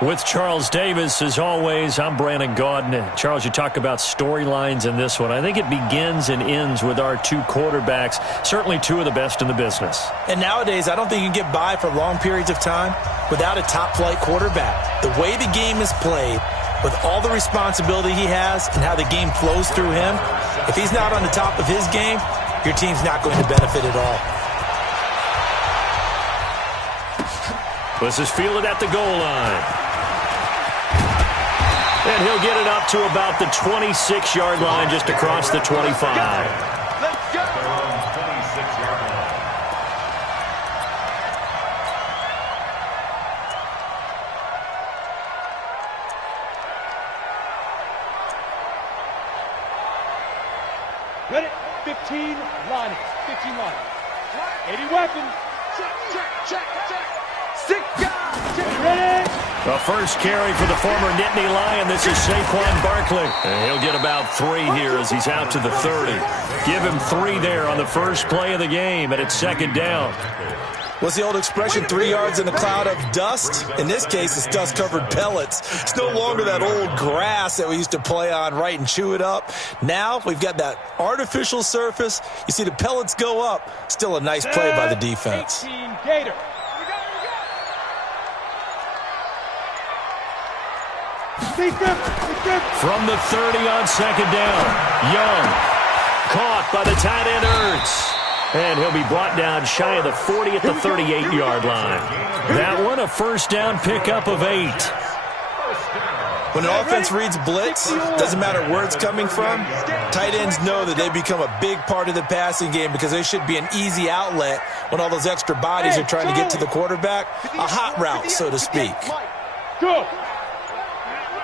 With Charles Davis, as always, I'm Brandon Gaudin. Charles, you talk about storylines in this one. I think it begins and ends with our two quarterbacks, certainly two of the best in the business. And nowadays, I don't think you can get by for long periods of time without a top-flight quarterback. The way the game is played, with all the responsibility he has and how the game flows through him, if he's not on the top of his game, your team's not going to benefit at all. This is fielded at the goal line. And he'll get it up to about the 26-yard line, just across the 25. Let's go! 26-yard line. Ready? 15 line. 15 line. 80 weapons. Check. 6 guys. Ready? The first carry for the former Nittany Lion. This is Saquon Barkley. And he'll get about 3 here as he's out to the 30. Give him 3 there on the first play of the game, and it's second down. What's the old expression, 3 yards in a cloud of dust? In this case, it's dust-covered pellets. It's no longer that old grass that we used to play on, right, and chew it up. Now we've got that artificial surface. You see the pellets go up. Still a nice play by the defense. 18 Gator. From the 30 on second down, Young caught by the tight end Ertz. And he'll be brought down shy of the 40 at the 38-yard line. That one, a first down pickup of 8. When an offense reads blitz, doesn't matter where it's coming from, tight ends know that they become a big part of the passing game because they should be an easy outlet when all those extra bodies are trying to get to the quarterback. A hot route, so to speak. Go.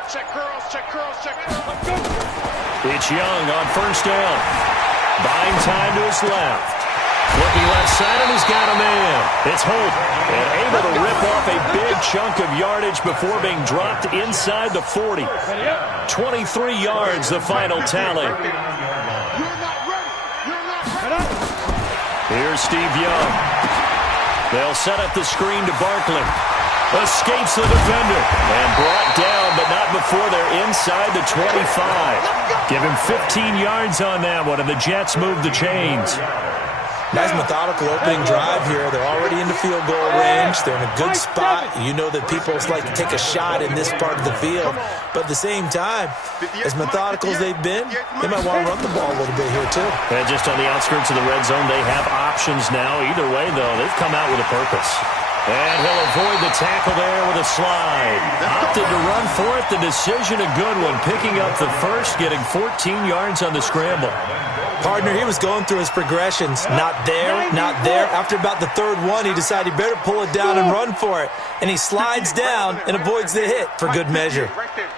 Check curls. It's Young on first down. Buying time to his left. Looking left side, and he's got a man. It's Holt, and able to rip off a big chunk of yardage before being dropped inside the 40. 23 yards, the final tally. Here's Steve Young. They'll set up the screen to Barkley. Escapes the defender and brought down, but not before they're inside the 25. Give him 15 yards on that one, and the Jets move the chains. Nice methodical opening drive here. They're already in the field goal range. They're in a good spot. You know that people like to take a shot in this part of the field. But at the same time, as methodical as they've been, they might want to run the ball a little bit here too. And just on the outskirts of the red zone, they have options now. Either way, though, they've come out with a purpose. And he'll avoid the tackle there with a slide. Opted to run for it. The decision a good one. Picking up the first, getting 14 yards on the scramble. Partner, he was going through his progressions. Not there, not there. After about the third one, he decided he better pull it down and run for it. And he slides down and avoids the hit for good measure. Right there.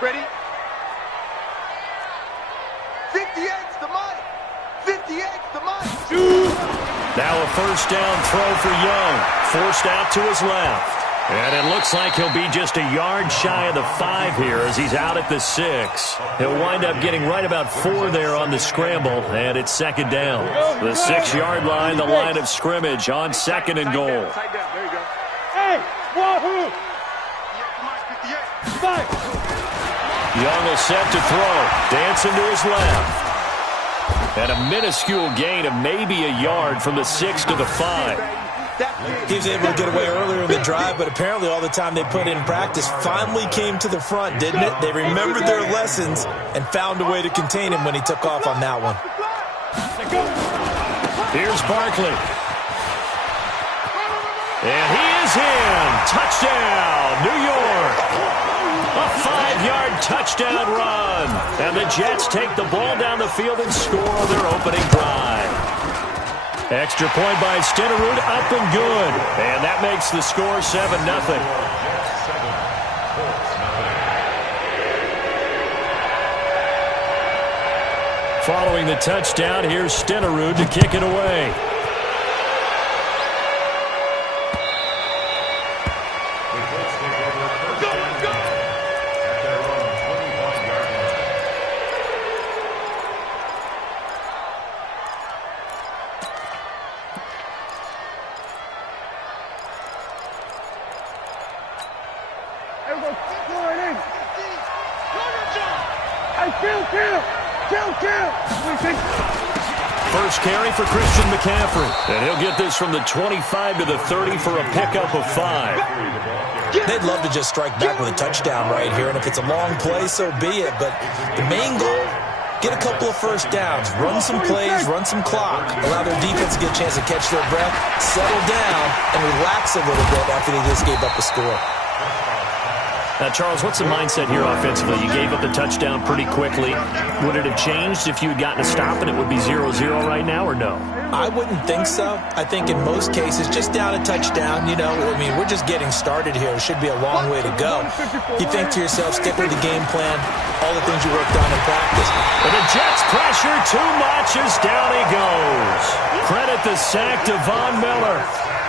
Ready? 58's the money. 58's the money. Now a first down throw for Young. Forced out to his left. And it looks like he'll be just a yard shy of the 5 here as he's out at the 6. He'll wind up getting right about 4 there on the scramble, and it's second down. The 6-yard line, the line of scrimmage on second and goal. Tight down. There you go. Hey, wahoo! Young will set to throw. Dancing to his left. And a minuscule gain of maybe a yard from the 6 to the 5. He was able to get away earlier in the drive, but apparently all the time they put in practice finally came to the front, didn't it? They remembered their lessons and found a way to contain him when he took off on that one. Here's Barkley. And he is in. Touchdown, New York. A 5-yard touchdown run. And the Jets take the ball down the field and score their opening drive. Extra point by Stenerud, up and good. And that makes the score 7-0. Following the touchdown, here's Stenerud to kick it away. First carry for Christian McCaffrey. And he'll get this from the 25 to the 30 for a pickup of 5. They'd love to just strike back with a touchdown right here, and if it's a long play, so be it. But the main goal, get a couple of first downs, run some plays, run some clock, allow their defense to get a chance to catch their breath, settle down, and relax a little bit after they just gave up a score. Now, Charles, what's the mindset here offensively? You gave up the touchdown pretty quickly. Would it have changed if you had gotten a stop and it would be 0-0 right now, or no? I wouldn't think so. I think in most cases, just down a touchdown, we're just getting started here. It should be a long way to go. You think to yourself, stick with the game plan, all the things you worked on in practice. But the Jets pressure too much as down he goes. Credit the sack to Von Miller.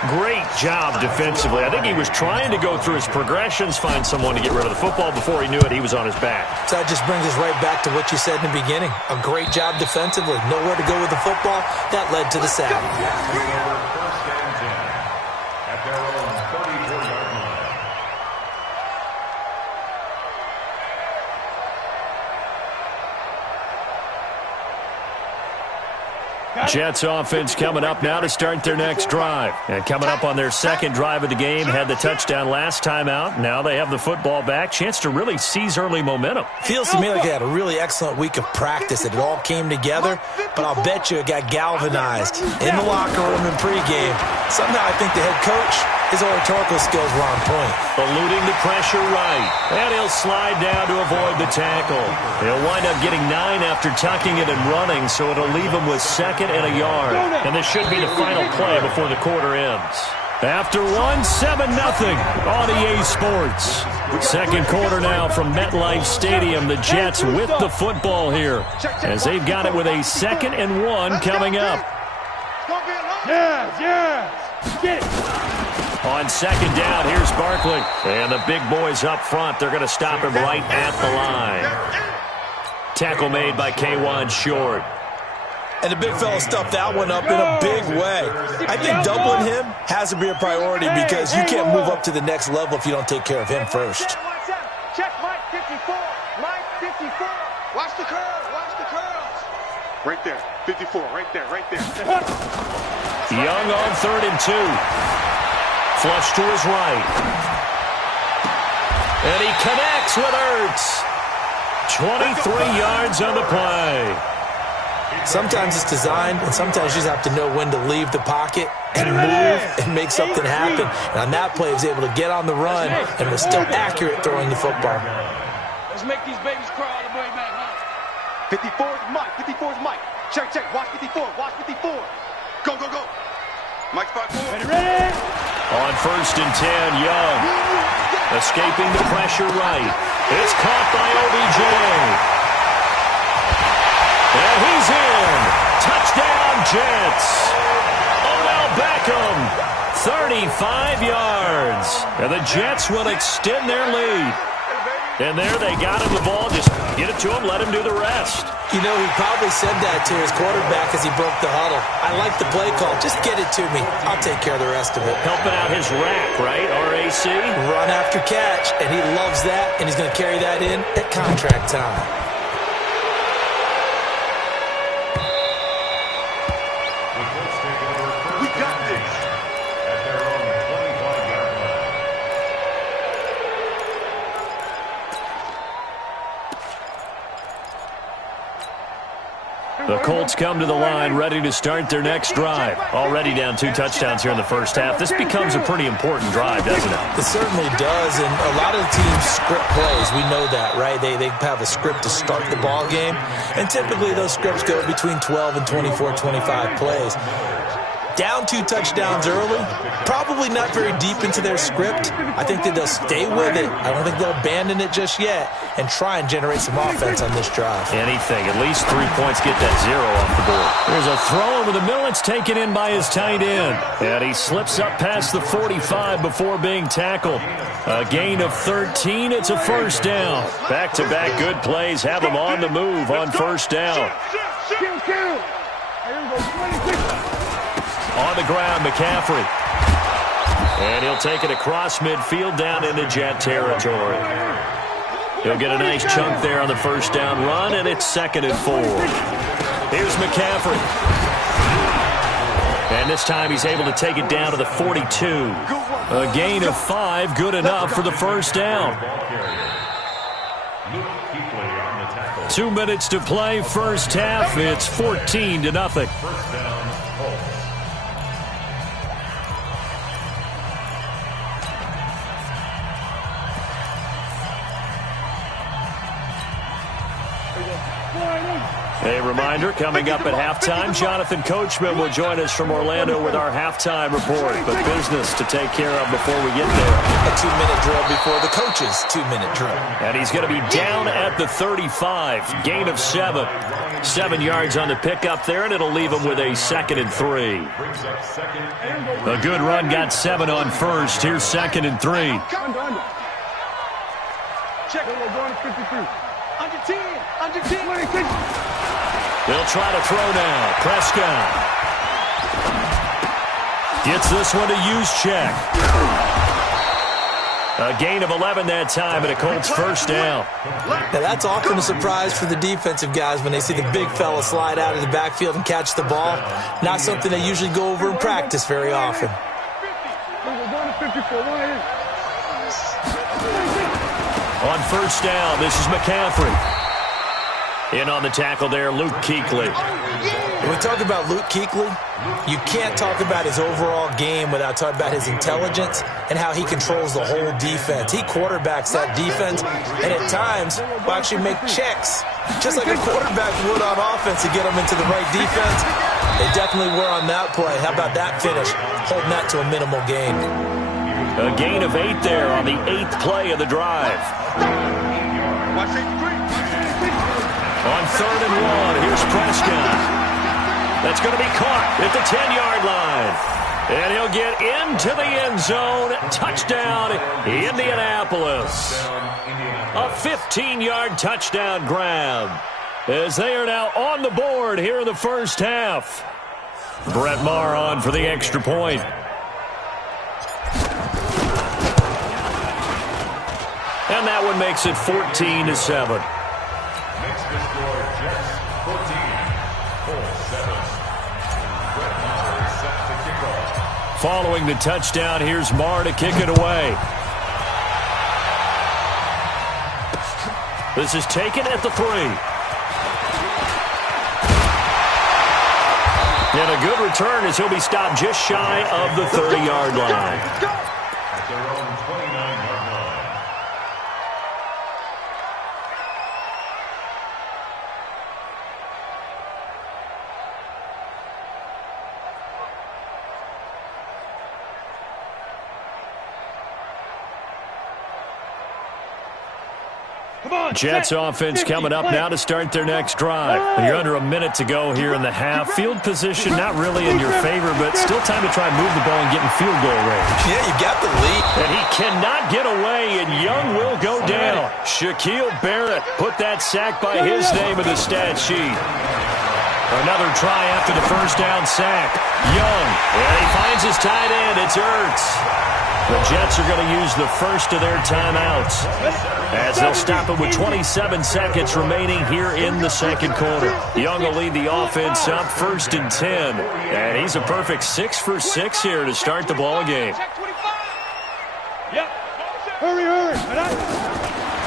Great job defensively. I think he was trying to go through his progressions, find someone to get rid of the football. Before he knew it, he was on his back. So that just brings us right back to what you said in the beginning. A great job defensively. Nowhere to go with the football. That led to the sack. At their own 34-yard line. Jets offense coming up now to start their next drive. And coming up on their second drive of the game, had the touchdown last time out. Now they have the football back. Chance to really seize early momentum. Feels to me like they had a really excellent week of practice. It all came together, but I'll bet you it got galvanized in the locker room in pregame. Somehow I think the head coach, his oratorical skills were on point. Eluding the pressure right. And he'll slide down to avoid the tackle. He'll wind up getting 9 after tucking it and running, so it'll leave him with second and a yard. And this should be the final play before the quarter ends. After 7-0 on EA Sports. Second quarter now from MetLife Stadium. The Jets with the football here as they've got it with a 2nd and 1 coming up. Get it. On second down, here's Barkley. And the big boys up front, they're going to stop him right at the line. Tackle made by K'Wan Short. And the big fella stuffed that one up in a big way. I think doubling him has to be a priority because you can't move up to the next level if you don't take care of him first. Check Mike 54. Mike 54. Watch the curls. Watch the curls. Right there. 54. Right there. Right there. Young on 3rd and 2. Flush to his right. And he connects with Ertz. 23 yards on the play. Sometimes it's designed, and sometimes you just have to know when to leave the pocket and move and make something happen. And on that play, he was able to get on the run and was still accurate throwing the football. Let's make these babies cry all the way back, huh? 54 is Mike. 54 is Mike. Check. Watch 54. Watch 54. Go. Mike's 5-4. Ready? On 1st and 10, Young. Escaping the pressure right. It's caught by OBJ. And he's in. Touchdown, Jets. Odell Beckham, 35 yards. And the Jets will extend their lead. And there they got him the ball. Just get it to him, let him do the rest. He probably said that to his quarterback as he broke the huddle. I like the play call. Just get it to me. I'll take care of the rest of it. Helping out his rack, right? RAC. Run after catch, and he loves that, and he's going to carry that in at contract time. We got this. At their own 25-yard line. The Colts come to the line ready to start their next drive. Already down 2 touchdowns here in the first half. This becomes a pretty important drive, doesn't it? It certainly does, and a lot of the teams script plays. We know that, right? They have a script to start the ball game, and typically those scripts go between 12 and 24, 25 plays. Down 2 touchdowns early, probably not very deep into their script. I think that they'll stay with it. I don't think they'll abandon it just yet and try and generate some offense on this drive. Anything. At least 3 points get that 0 off the board. There's a throw over the middle. It's taken in by his tight end. And he slips up past the 45 before being tackled. A gain of 13. It's a first down. Back-to-back good plays have him on the move on first down. On the ground, McCaffrey. And he'll take it across midfield down into Jet territory. He'll get a nice chunk there on the first down run, and it's 2nd and 4. Here's McCaffrey. And this time he's able to take it down to the 42. A gain of 5, good enough for the first down. 2 minutes to play, first half. It's 14-0. A reminder, coming up at halftime, Jonathan Coachman will join us from Orlando with our halftime report. But business to take care of before we get there. A 2-minute drill before the coach's 2-minute drill. And he's going to be down at the 35. Gain of 7. 7 yards on the pickup there, and it'll leave him with a 2nd and 3. A good run, got 7 on first. Here's 2nd and 3. Check it, we're going to 53. Under 10, under 10. They'll try to throw now. Prescott gets this one to Juszczyk. A gain of 11 that time, and a Colts first down. Now, that's often a surprise for the defensive guys when they see the big fella slide out of the backfield and catch the ball. Not something they usually go over in practice very often. On first down, this is McCaffrey. In on the tackle there, Luke Kuechly. When we talk about Luke Kuechly, you can't talk about his overall game without talking about his intelligence and how he controls the whole defense. He quarterbacks that defense, and at times will actually make checks, just like a quarterback would on offense to get them into the right defense. They definitely were on that play. How about that finish, holding that to a minimal gain. A gain of 8 there on the 8th play of the drive. On 3rd and 1, here's Prescott. That's going to be caught at the 10-yard line. And he'll get into the end zone. Touchdown, Indianapolis. A 15-yard touchdown grab, as they are now on the board here in the first half. Brett Maher on for the extra point. And that one makes it 14-7. Makes the score Jets 14, Colts 7. Brett Maher set to kick off. Following the touchdown, here's Maher to kick it away. This is taken at the 3. And a good return as he'll be stopped just shy of the 30-yard line. At their own 29-yard line. Jets offense coming up now to start their next drive. And you're under a minute to go here in the half. Field position not really in your favor, but still time to try and move the ball and get in field goal range. Yeah, you got the lead. And he cannot get away, and Young will go down. Shaquille Barrett put that sack by his name in the stat sheet. Another try after the first down sack. Young, and he finds his tight end. It's Ertz. The Jets are going to use the first of their timeouts, as they'll stop it with 27 seconds remaining here in the second quarter. Young will lead the offense up 1st and 10. And he's a perfect 6 for 6 here to start the ball game. Yep. Hurry.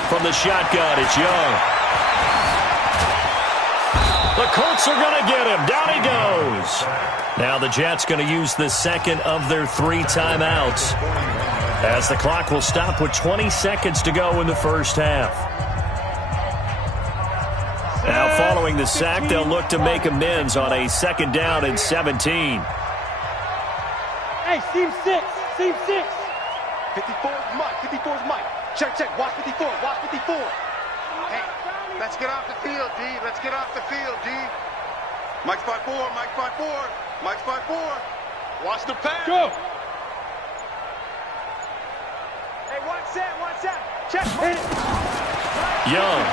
From the shotgun, it's Young. The Colts are going to get him. Down he goes. Now the Jets going to use the second of their 3 timeouts, as the clock will stop with 20 seconds to go in the first half. Now following the sack, they'll look to make amends on a 2nd down and 17. Hey, seam 6. 54 is Mike. 54 is Mike. Check. Watch 54. Hey, let's get off the field, D. Let's get off the field, D. Mike's by 4. Mike's by 4. Watch the pass. Go. Hey, watch that. Check. Young.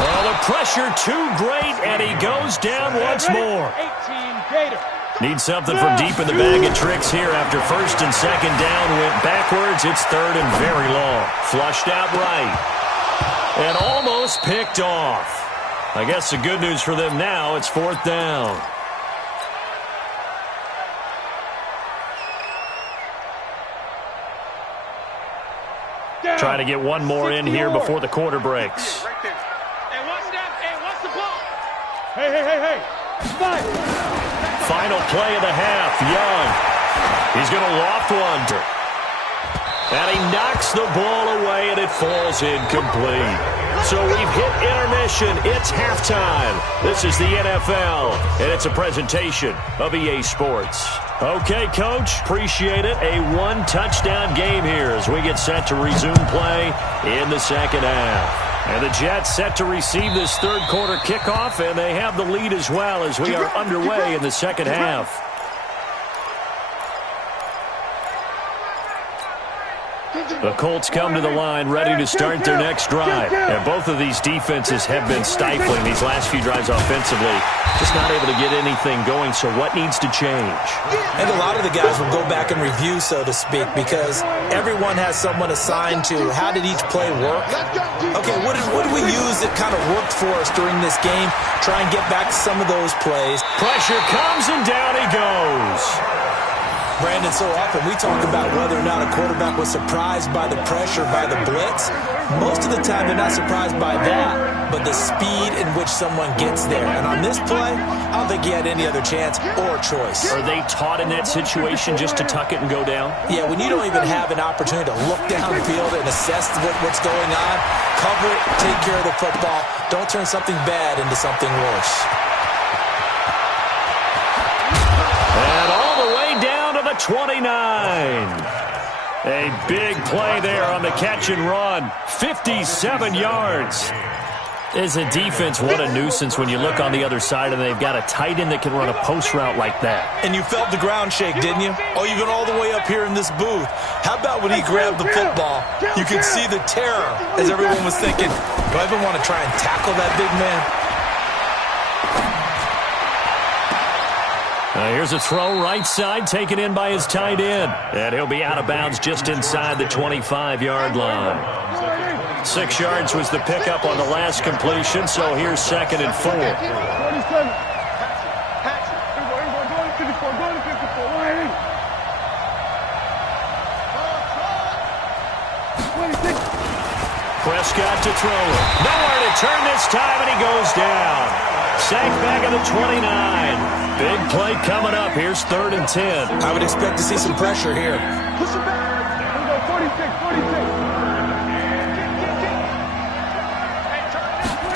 Oh, the pressure too great, and he goes down once more. 18 Gator. Need something from deep in the bag of tricks here after first and second down went backwards. It's third and very long. Flushed out right. And almost picked off. I guess the good news for them now, it's fourth down. Trying to get one more in here before the quarter breaks. Hey, watch that. Hey, watch the ball. Hey. Fight. Final play of the half. Young. He's going to loft one. And he knocks the ball away, and it falls incomplete. So we've hit intermission. It's halftime. This is the NFL, and it's a presentation of EA Sports. Okay, Coach, appreciate it. A one-touchdown game here as we get set to resume play in the second half. And the Jets set to receive this third quarter kickoff, and they have the lead as well as we are underway in the second half. The Colts come to the line ready to start their next drive. And both of these defenses have been stifling these last few drives offensively. Just not able to get anything going, so what needs to change? And a lot of the guys will go back and review, so to speak, because everyone has someone assigned to how did each play work. Okay, what did we use that kind of worked for us during this game? Try and get back some of those plays. Pressure comes and down he goes. Brandon, so often we talk about whether or not a quarterback was surprised by the pressure, by the blitz. Most of the time they're not surprised by that, but the speed in which someone gets there. And on this play, I don't think he had any other chance or choice. Are they taught in that situation just to tuck it and go down? Yeah, when you don't even have an opportunity to look downfield and assess what's going on, cover it, take care of the football. Don't turn something bad into something worse. And all the way down to the 29. A big play there on the catch and run. 57 yards. As a defense, what a nuisance when you look on the other side and they've got a tight end that can run a post route like that. And you felt the ground shake, didn't you? Oh, even all the way up here in this booth. How about when he grabbed the football? You could see the terror as everyone was thinking, do I even want to try and tackle that big man? Here's a throw right side, taken in by his tight end. And he'll be out of bounds just inside the 25-yard line. 6 yards was the pickup on the last completion, so here's 2nd and 4. Prescott to throw. Nowhere to turn this time, and he goes down. Sacked back at the 29. Big play coming up. Here's 3rd and 10. I would expect to see some pressure here. Push him back. 46.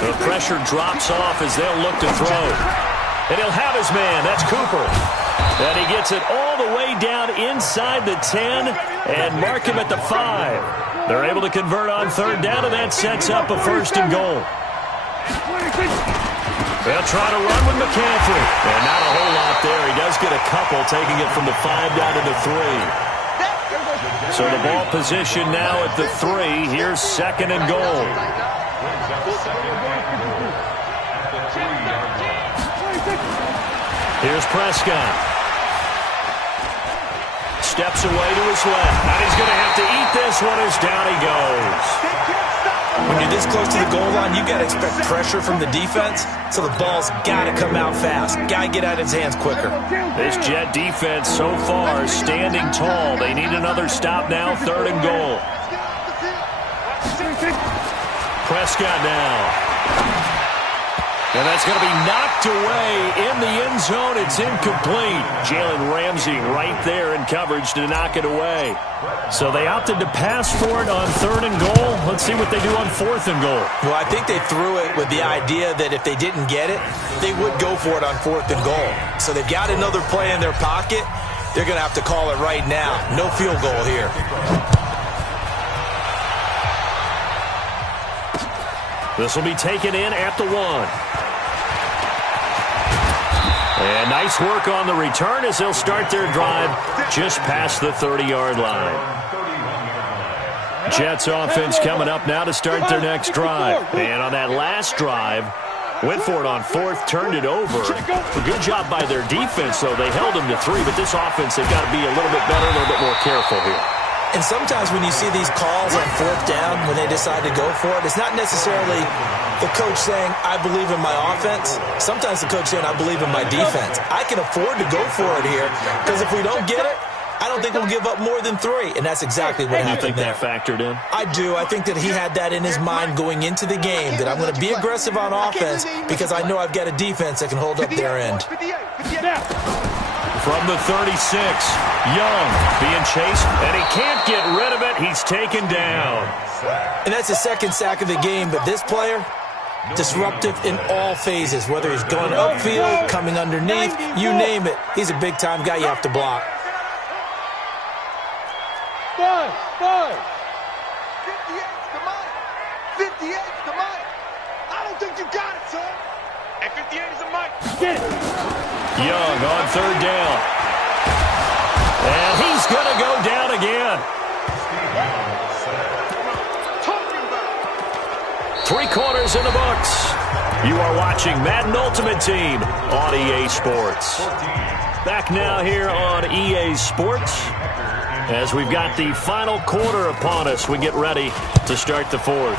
The pressure drops off as they'll look to throw. And he'll have his man. That's Cooper. And he gets it all the way down inside the 10 and mark him at the 5. They're able to convert on 3rd down, and that sets up a 1st and goal. They'll try to run with McCaffrey. And not a whole lot there. He does get a couple, taking it from the 5 down to the 3. So the ball position now at the 3. Here's 2nd and goal. Here's Prescott. Steps away to his left. And he's going to have to eat this one as down he goes. When you're this close to the goal line, you got to expect pressure from the defense, so the ball's got to come out fast. Got to get out of his hands quicker. This Jet defense so far standing tall. They need another stop now, 3rd and goal. Prescott now. And that's going to be knocked away in the end zone. It's incomplete. Jalen Ramsey right there in coverage to knock it away. So they opted to pass for it on 3rd and goal. Let's see what they do on 4th and goal. Well, I think they threw it with the idea that if they didn't get it, they would go for it on 4th and goal. So they've got another play in their pocket. They're going to have to call it right now. No field goal here. This will be taken in at the 1. And nice work on the return as they'll start their drive just past the 30-yard line. Jets offense coming up now to start their next drive. And on that last drive, Went for it on fourth, turned it over. A good job by their defense, though. They held them to 3, but this offense, they've got to be a little bit better, a little bit more careful here. And sometimes when you see these calls on fourth down, when they decide to go for it, it's not necessarily the coach saying, I believe in my offense. Sometimes the coach saying, I believe in my defense. I can afford to go for it here, because if we don't get it, I don't think we'll give up more than 3, and that's exactly what happened. You think that factored in? I do. I think that he had that in his mind going into the game, that I'm going to be aggressive on offense because I know I've got a defense that can hold up their end. From the 36, Young being chased, and he can't get rid of it. He's taken down. And that's the second sack of the game, but this player, disruptive in all phases, whether he's going upfield, coming underneath, you name it. He's a big-time guy you have to block. 5. 58, come on. 58, come on. I don't think you got it, son. And 58 is a mic. Get it. Young on third down. And he's going to go down again. 3 quarters in the books. You are watching Madden Ultimate Team on EA Sports. Back now here on EA Sports as we've got the final quarter upon us. We get ready to start the fourth.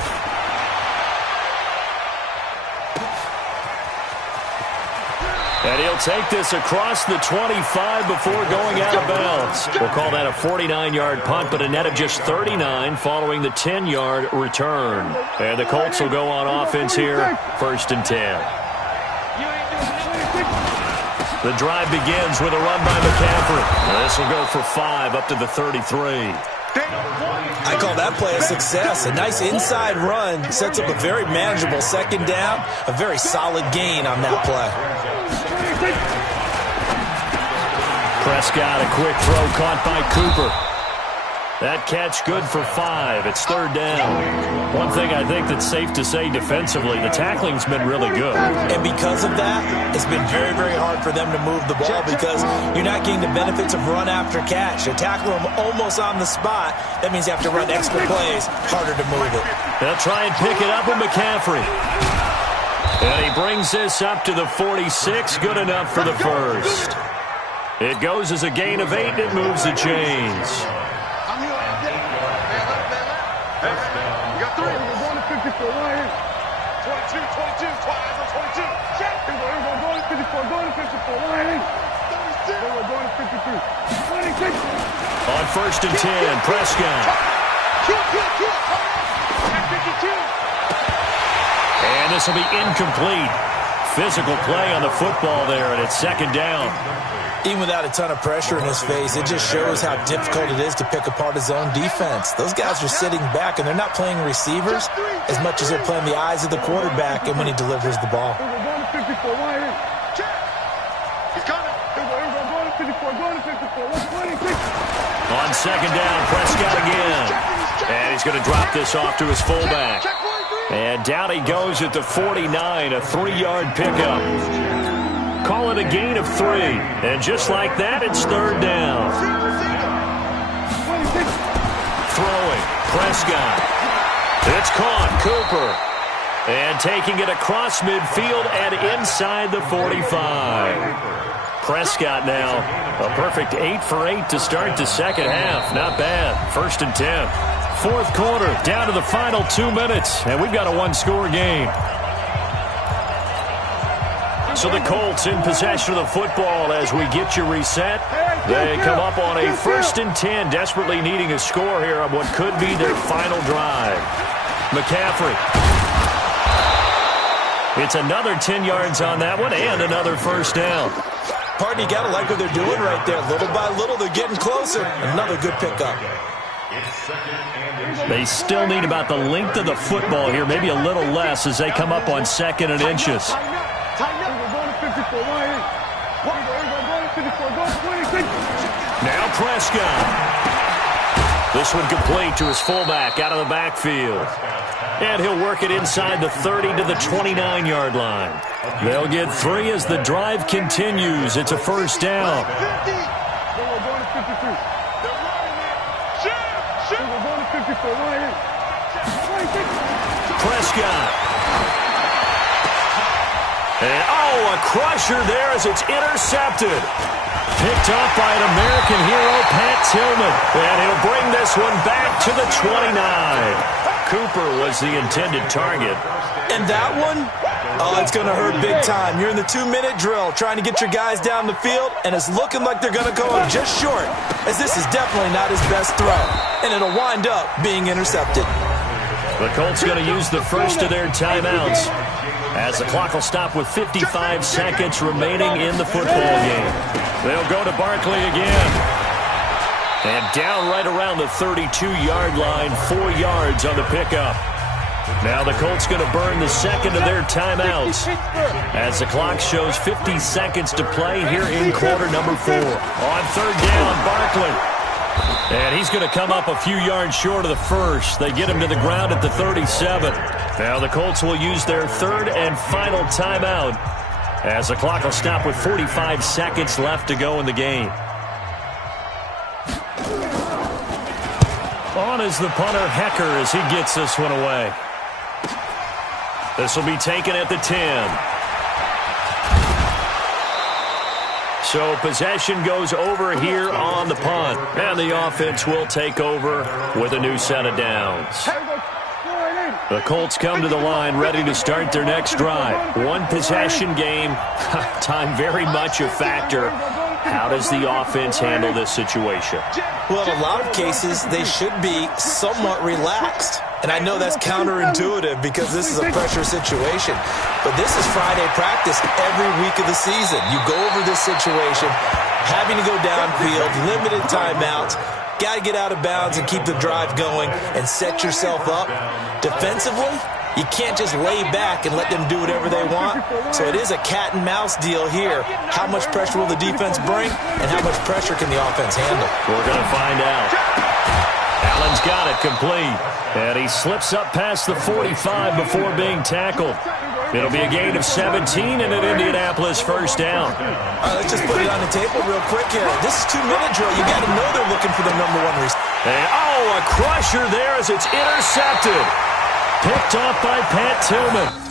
And he'll take this across the 25 before going out of bounds. We'll call that a 49-yard punt, but a net of just 39 following the 10-yard return. And the Colts will go on offense here, 1st and 10. The drive begins with a run by McCaffrey. This will go for 5 up to the 33. I call that play a success. A nice inside run sets up a very manageable second down, a very solid gain on that play. Prescott, a quick throw caught by Cooper. That catch good for 5. It's 3rd down. One thing I think that's safe to say defensively, the tackling's been really good. And because of that, it's been very, very hard for them to move the ball because you're not getting the benefits of run after catch. They tackle them almost on the spot. That means you have to run extra plays, harder to move it. They'll try and pick it up with McCaffrey. And he brings this up to the 46. Good enough for the first. It goes as a gain of 8. It moves the chains. You got 3. We're going to 54. 22, 22. Twice on 22. Check. We're going to 54. Going to 54. We're going to 53. 26. On 1st and 10, Prescott. Kill. 52. And this will be incomplete. Physical play on the football there, and it's 2nd down. Even without a ton of pressure in his face, it just shows how difficult it is to pick apart his own defense. Those guys are sitting back, and they're not playing receivers as much as they're playing the eyes of the quarterback and when he delivers the ball. We're going to 54. Check. He's coming. We're going to 54. Going to 54. 26. On 2nd down, Prescott again. And he's going to drop this off to his fullback. And down he goes at the 49, a 3-yard pickup. Call it a gain of 3. And just like that, it's 3rd down. Throwing, Prescott. It's caught, Cooper. And taking it across midfield and inside the 45. Prescott now, a perfect 8 for 8 to start the second half. Not bad. 1st and 10. 4th quarter, down to the final 2 minutes. And we've got a 1-score game. So the Colts in possession of the football as we get you reset. They come up on a 1st and 10, desperately needing a score here on what could be their final drive. McCaffrey. It's another 10 yards on that one and another 1st down. Pardon, you got to like what they're doing right there. Little by little, they're getting closer. Another good pickup. They still need about the length of the football here, maybe a little less as they come up on 2nd and inches. Now Prescott. This one complete to his fullback out of the backfield. And he'll work it inside the 30 to the 29-yard line. They'll get 3 as the drive continues. It's a 1st down. Prescott. And, oh, a crusher there as it's intercepted. Picked up by an American hero, Pat Tillman. And he'll bring this one back to the 29. Cooper was the intended target. And that one, oh, it's going to hurt big time. You're in the 2-minute drill trying to get your guys down the field, and it's looking like they're going to go up just short, as this is definitely not his best throw, and it'll wind up being intercepted. The Colts going to use the first of their timeouts, as the clock will stop with 55 seconds remaining in the football game. They'll go to Barkley again. And down right around the 32-yard line, 4 yards on the pickup. Now the Colts going to burn the second of their timeouts as the clock shows 50 seconds to play here in quarter number 4. On third down, Barkley. And he's going to come up a few yards short of the first. They get him to the ground at the 37. Now the Colts will use their third and final timeout as the clock will stop with 45 seconds left to go in the game. On is the punter, Hecker, as he gets this one away. This will be taken at the 10. So possession goes over here on the punt. And the offense will take over with a new set of downs. The Colts come to the line ready to start their next drive. One possession game. Time very much a factor. How does the offense handle this situation? Well, in a lot of cases, they should be somewhat relaxed. And I know that's counterintuitive because this is a pressure situation. But this is Friday practice every week of the season. You go over this situation, having to go downfield, limited timeouts, got to get out of bounds and keep the drive going and set yourself up. Defensively, you can't just lay back and let them do whatever they want. So it is a cat and mouse deal here. How much pressure will the defense bring, and how much pressure can the offense handle? We're going to find out. Allen's got it complete. And he slips up past the 45 before being tackled. It'll be a gain of 17 and an Indianapolis first down. All right, let's just put it on the table real quick here. This is 2-minute drill. You got to know they're looking for their number one receiver. And, oh, a crusher there as it's intercepted. Picked off by Pat Tillman.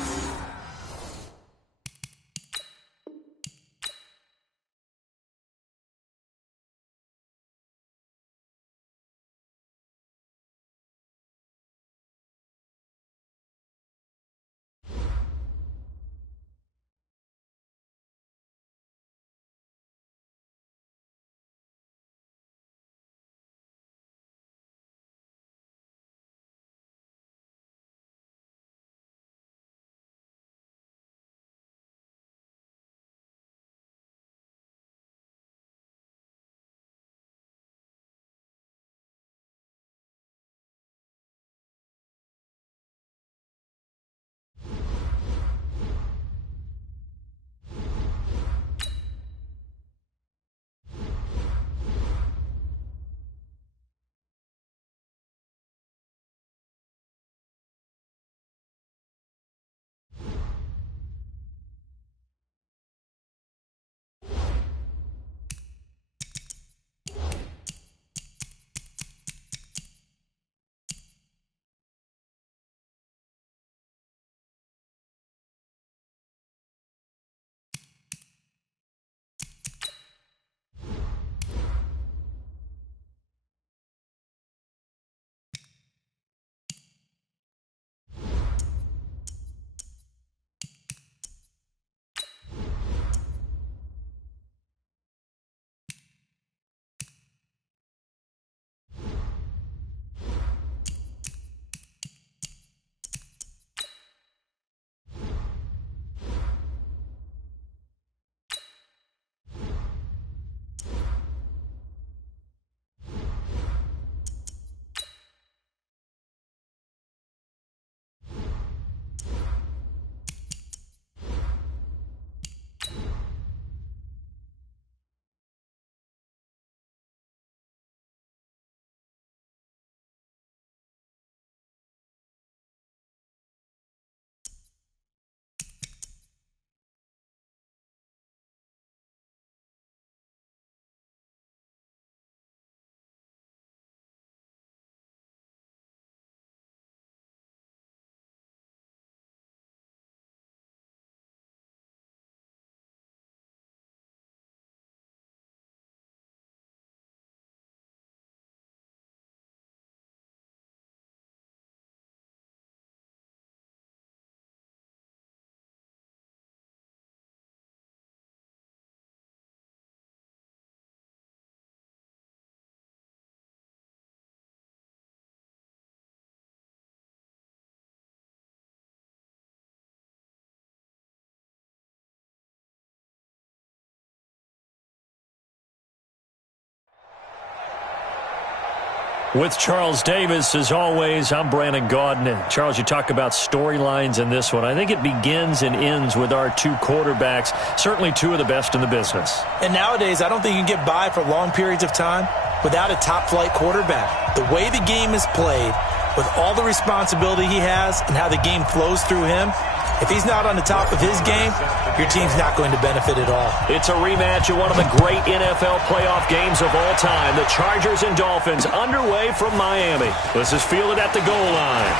With Charles Davis, as always, I'm Brandon Gaudin. Charles, you talk about storylines in this one. I think it begins and ends with our two quarterbacks, certainly two of the best in the business. And nowadays, I don't think you can get by for long periods of time without a top-flight quarterback. The way the game is played, with all the responsibility he has and how the game flows through him, if he's not on the top of his game, your team's not going to benefit at all. It's a rematch of one of the great NFL playoff games of all time. The Chargers and Dolphins underway from Miami. This is fielded at the goal line.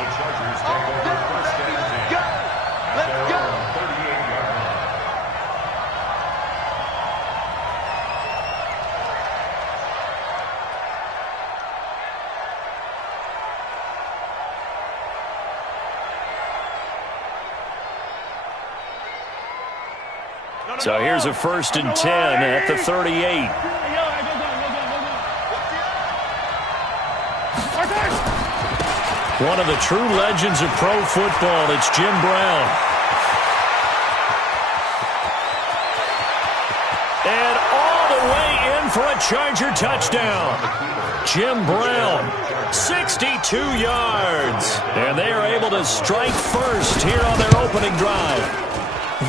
The Chargers take over first and 10. Let's go. 38-yard line. So here's a 1st and 10 at the 38. One of the true legends of pro football, it's Jim Brown. And all the way in for a Charger touchdown. Jim Brown, 62 yards. And they are able to strike first here on their opening drive.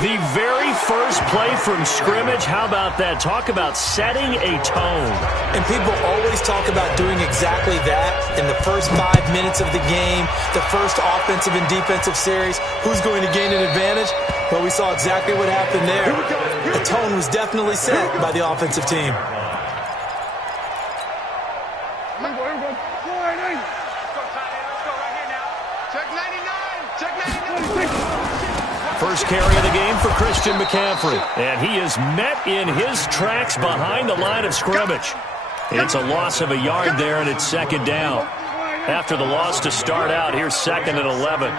The very first play from scrimmage, how about that? Talk about setting a tone. And people always talk about doing exactly that in the first 5 minutes of the game, the first offensive and defensive series. Who's going to gain an advantage? Well, we saw exactly what happened there. The tone was definitely set by the offensive team. First carry of the game for Christian McCaffrey. And he is met in his tracks behind the line of scrimmage. It's a loss of a yard there, and it's second down. After the loss to start out, here's 2nd and 11.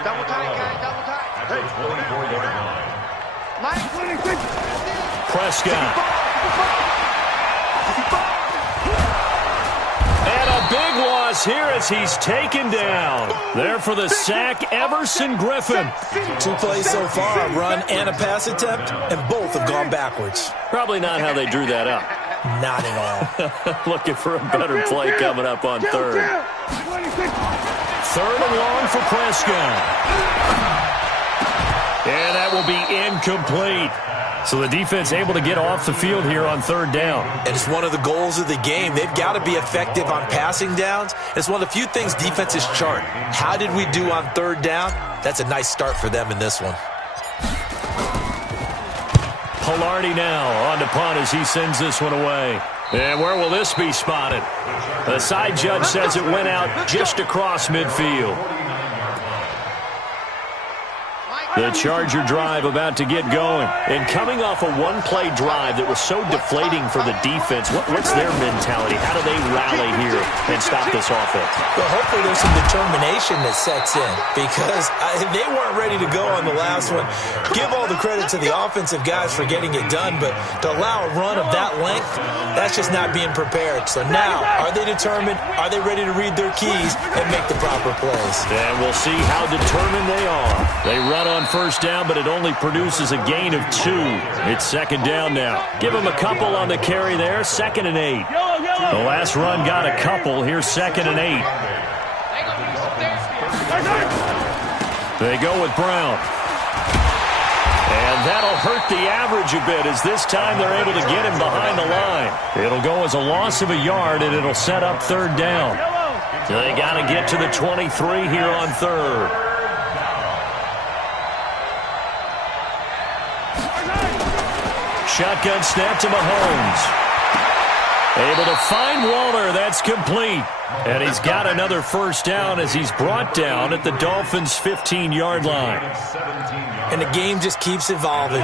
Prescott. And a big loss here as he's taken down. There for the sack, Everson Griffin. 2 plays so far, a run and a pass attempt, and both have gone backwards. Probably not how they drew that up. Not at all. Looking for a better play coming up on 3rd. 3rd and long for Prescott. And that will be incomplete. So the defense able to get off the field here on 3rd down. And it's one of the goals of the game. They've got to be effective on passing downs. It's one of the few things defenses chart. How did we do on 3rd down? That's a nice start for them in this one. Palardy now on to punt as he sends this one away. And where will this be spotted? The side judge says it went out just across midfield. The Charger drive about to get going. And coming off a one-play drive that was so deflating for the defense, what's their mentality? How do they rally here and stop this offense? Well, hopefully there's some determination that sets in because they weren't ready to go on the last one. Give all the credit to the offensive guys for getting it done, but to allow a run of that length, that's just not being prepared. So now, are they determined? Are they ready to read their keys and make the proper plays? And we'll see how determined they are. They run on 1st down, but it only produces a gain of 2. It's 2nd down now. Give them a couple on the carry there. 2nd and 8. The last run got a couple. Here's 2nd and 8. They go with Brown. And that'll hurt the average a bit as this time they're able to get him behind the line. It'll go as a loss of a yard, and it'll set up 3rd down. They got to get to the 23 here on 3rd. Shotgun snap to Mahomes. Able to find Waller. That's complete. And he's got another 1st down as he's brought down at the Dolphins' 15-yard line. And the game just keeps evolving.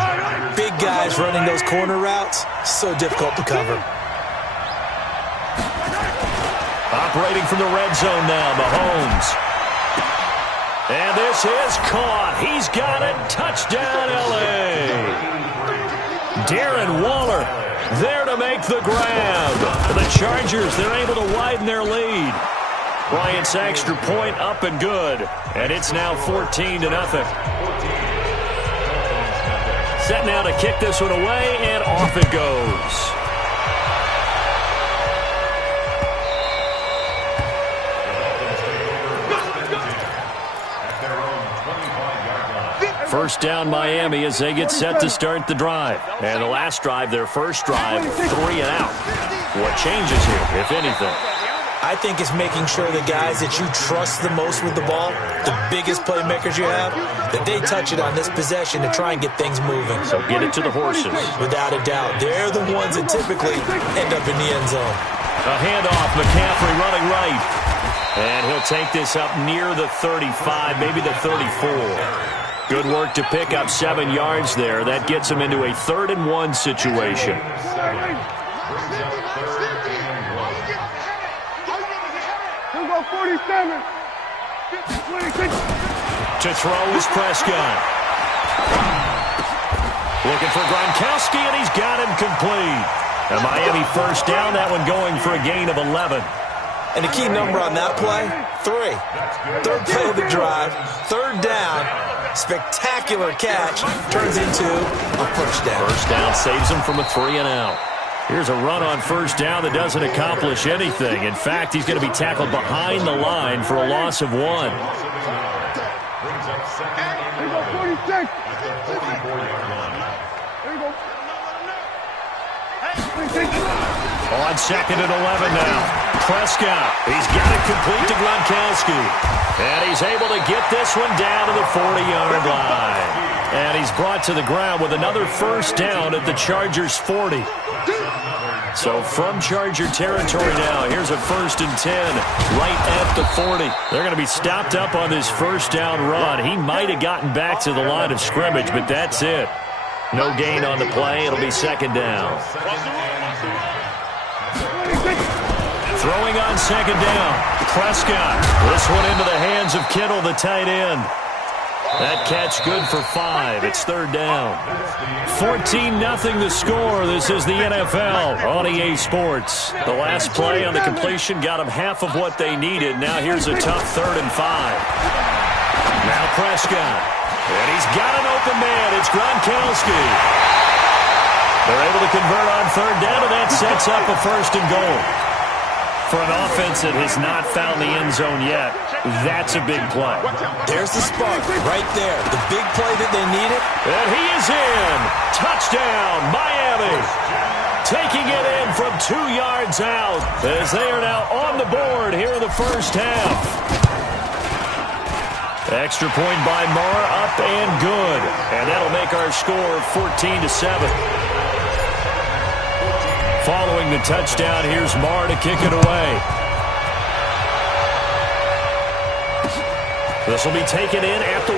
Big guys running those corner routes, so difficult to cover. Operating from the red zone now, Mahomes. And this is caught. He's got it. Touchdown, L.A. Darren Waller there to make the grab. The Chargers, they're able to widen their lead. Bryant's extra point up and good. And it's now 14-0. Set now to kick this one away, and off it goes. First down Miami as they get set to start the drive. And the last drive, their first drive, 3 and out. What changes here, if anything? I think it's making sure the guys that you trust the most with the ball, the biggest playmakers you have, that they touch it on this possession to try and get things moving. So get it to the horses. Without a doubt. They're the ones that typically end up in the end zone. A handoff, McCaffrey running right. And he'll take this up near the 35, maybe the 34. Good work to pick up 7 yards there. That gets him into a 3rd and 1 situation. To throw is Prescott. Looking for Gronkowski, and he's got him complete. A Miami first down, that one going for a gain of 11. And the key number on that play, 3. 3rd play of the drive, 3rd down, spectacular catch, turns into a first down. First down saves him from a 3 and out. Here's a run on first down that doesn't accomplish anything. In fact, he's going to be tackled behind the line for a loss of 1. On 2nd and 11 now. Prescott, he's got it complete to Gronkowski. And he's able to get this one down to the 40-yard line. And he's brought to the ground with another first down at the Chargers' 40. So from Charger territory now, here's a 1st and 10 right at the 40. They're going to be stopped up on this first down run. He might have gotten back to the line of scrimmage, but that's it. No gain on the play. It'll be 2nd down. Throwing on 2nd down. Prescott. This one into the hands of Kittle, the tight end. That catch good for 5. It's 3rd down. 14-0 the score. This is the NFL on EA Sports. The last play on the completion got them half of what they needed. Now here's a tough 3rd and 5. Now Prescott. And he's got an open man. It's Gronkowski. They're able to convert on 3rd down, and that sets up a 1st and goal. For an offense that has not found the end zone yet, that's a big play. There's the spark right there. The big play that they needed. And he is in. Touchdown, Miami. Taking it in from 2 yards out as they are now on the board here in the first half. Extra point by Marr, up and good. And that'll make our score 14-7. Following the touchdown, here's Marr to kick it away. This will be taken in at the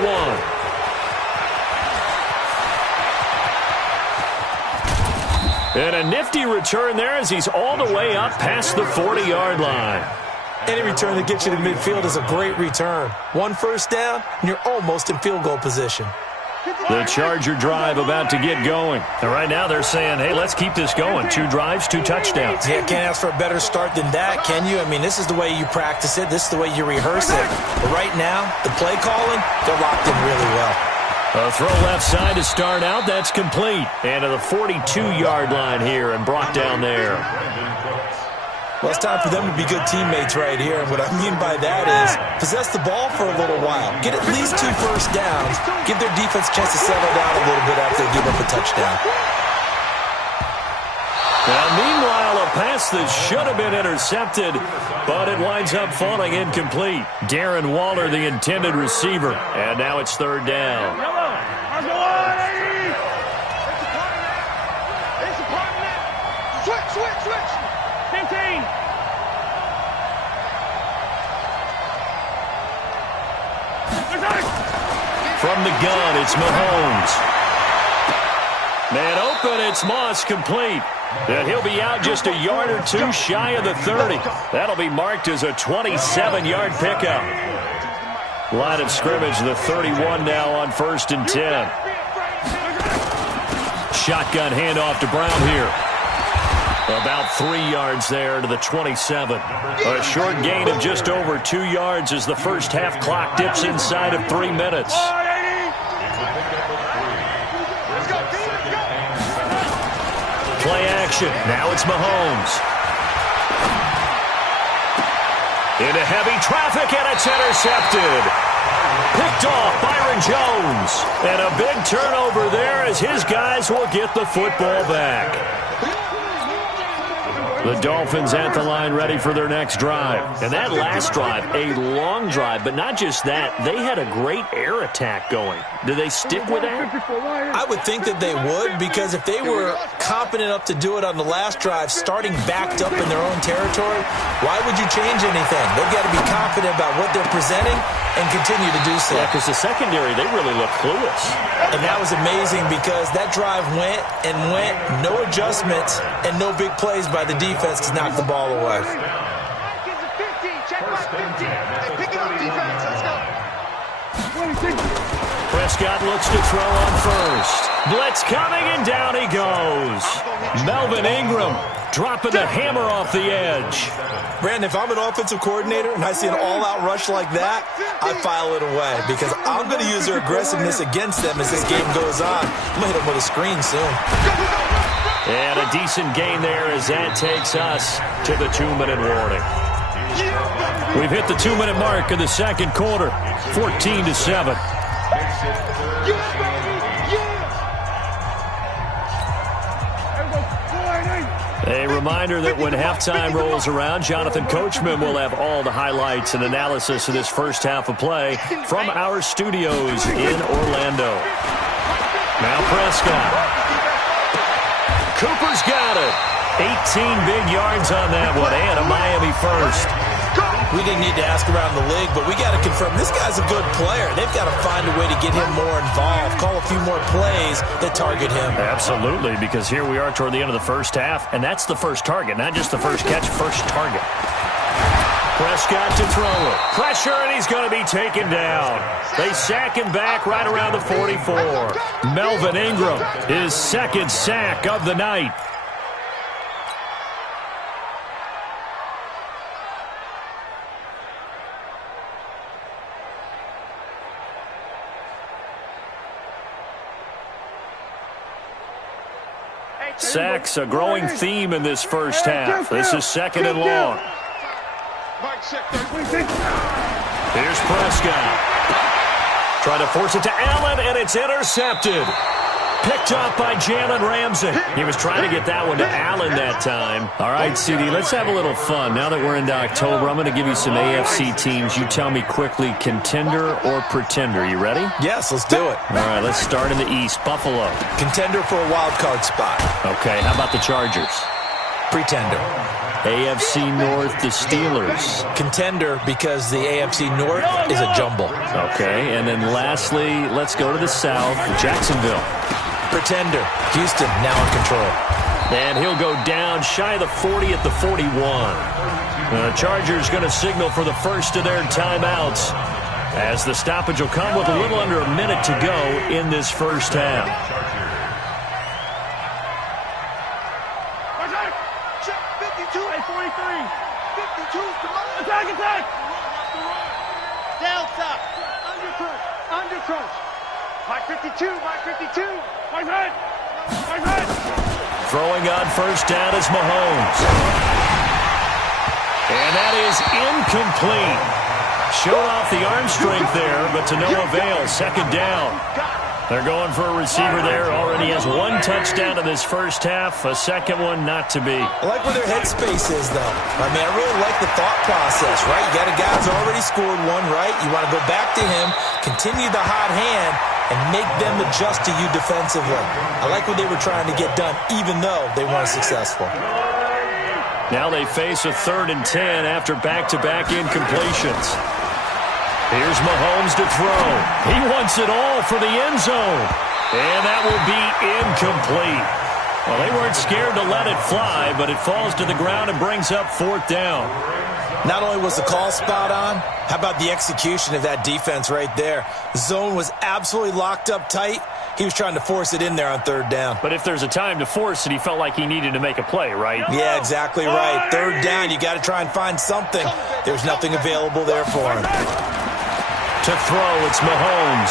1. And a nifty return there as he's all the way up past the 40-yard line. Any return that gets you to midfield is a great return. 1 first down, and you're almost in field goal position. The Charger drive about to get going. And right now they're saying, hey, let's keep this going. 2 drives, 2 touchdowns. Yeah, can't ask for a better start than that, can you? I mean, this is the way you practice it. This is the way you rehearse it. But right now, the play calling, they're locked in really well. A throw left side to start out. That's complete. And to the 42-yard line here and brought down there. Well, it's time for them to be good teammates right here. And what I mean by that is possess the ball for a little while. Get at least 2 first downs. Give their defense a chance to settle down a little bit after they give up a touchdown. Now, meanwhile, a pass that should have been intercepted, but it winds up falling incomplete. Darren Waller, the intended receiver. And now it's 3rd down. Switch. 15. From the gun, it's Mahomes. Man open, it's Moss, complete. And he'll be out just a yard or 2 shy of the 30. That'll be marked as a 27-yard pickup. Line of scrimmage, the 31 now on 1st and 10. Shotgun handoff to Brown here. About 3 yards there to the 27. A short gain of just over 2 yards as the first half clock dips inside of 3 minutes. protection. Now it's Mahomes. Into heavy traffic, and it's intercepted. Picked off Byron Jones. And a big turnover there as his guys will get the football back. The Dolphins at the line ready for their next drive. And that last drive, a long drive, but not just that. They had a great air attack going. Do they stick with that? I would think that they would, because if they were confident enough to do it on the last drive, starting backed up in their own territory, why would you change anything? They've got to be confident about what they're presenting and continue to do so. Yeah, because the secondary, they really look clueless. And that was amazing because that drive went and went, no adjustments, and no big plays by the defense to knock the ball away. Prescott looks to throw on first. Blitz coming, and down he goes. Melvin Ingram dropping the hammer off the edge. Brandon, if I'm an offensive coordinator and I see an all-out rush like that, I file it away because I'm going to use their aggressiveness against them as this game goes on. I'm going to hit them with a screen soon. And a decent gain there as that takes us to the 2-minute warning. We've hit the 2-minute mark of the second quarter, 14-7. A reminder that when halftime rolls around, Jonathan Coachman will have all the highlights and analysis of this first half of play from our studios in Orlando. Now Prescott. Cooper's got it. 18 big yards on that one, and a Miami first. We didn't need to ask around the league, but we got to confirm this guy's a good player. They've got to find a way to get him more involved, call a few more plays that target him. Absolutely, because here we are toward the end of the first half, and that's the first target, not just the first catch, first target. Prescott to throw it. Pressure, and he's going to be taken down. They sack him back right around the 44. Melvin Ingram, his second sack of the night. Sacks, a growing theme in this first half. This is second and long. Here's Prescott. Trying to force it to Allen, and it's intercepted. Picked up by Jalen Ramsey. He was trying to get that one to Allen that time. All right, CD, let's have a little fun. Now that we're into October, I'm going to give you some AFC teams. You tell me quickly, contender or pretender. You ready? Yes, let's do it. All right, let's start in the East. Buffalo. Contender for a wild card spot. Okay, how about the Chargers? Pretender. AFC North, the Steelers. Contender because the AFC North is a jumble. Okay, and then lastly, let's go to the South, Jacksonville. Pretender. Houston now in control. And he'll go down shy of the 40 at the 41. The Chargers going to signal for the first of their timeouts as the stoppage will come with a little under a minute to go in this first half. Throwing on first down is Mahomes. And that is incomplete. Showed off the arm strength there, but to no avail. Second down. They're going for a receiver there. Already has one touchdown in this first half. A second one not to be. I like where their headspace is, though. I mean, I really like the thought process, right? You got a guy who's already scored one, right? You want to go back to him, continue the hot hand, and make them adjust to you defensively. I like what they were trying to get done, even though they weren't successful. Now they face a 3rd and 10 after back-to-back incompletions. Here's Mahomes to throw. He wants it all for the end zone. And that will be incomplete. Well, they weren't scared to let it fly, but it falls to the ground and brings up 4th down. Not only was the call spot on, how about the execution of that defense right there? The zone was absolutely locked up tight. He was trying to force it in there on 3rd down. But if there's a time to force it, he felt like he needed to make a play, right? Yeah, exactly right. 3rd down, you got to try and find something. There's nothing available there for him. To throw, it's Mahomes.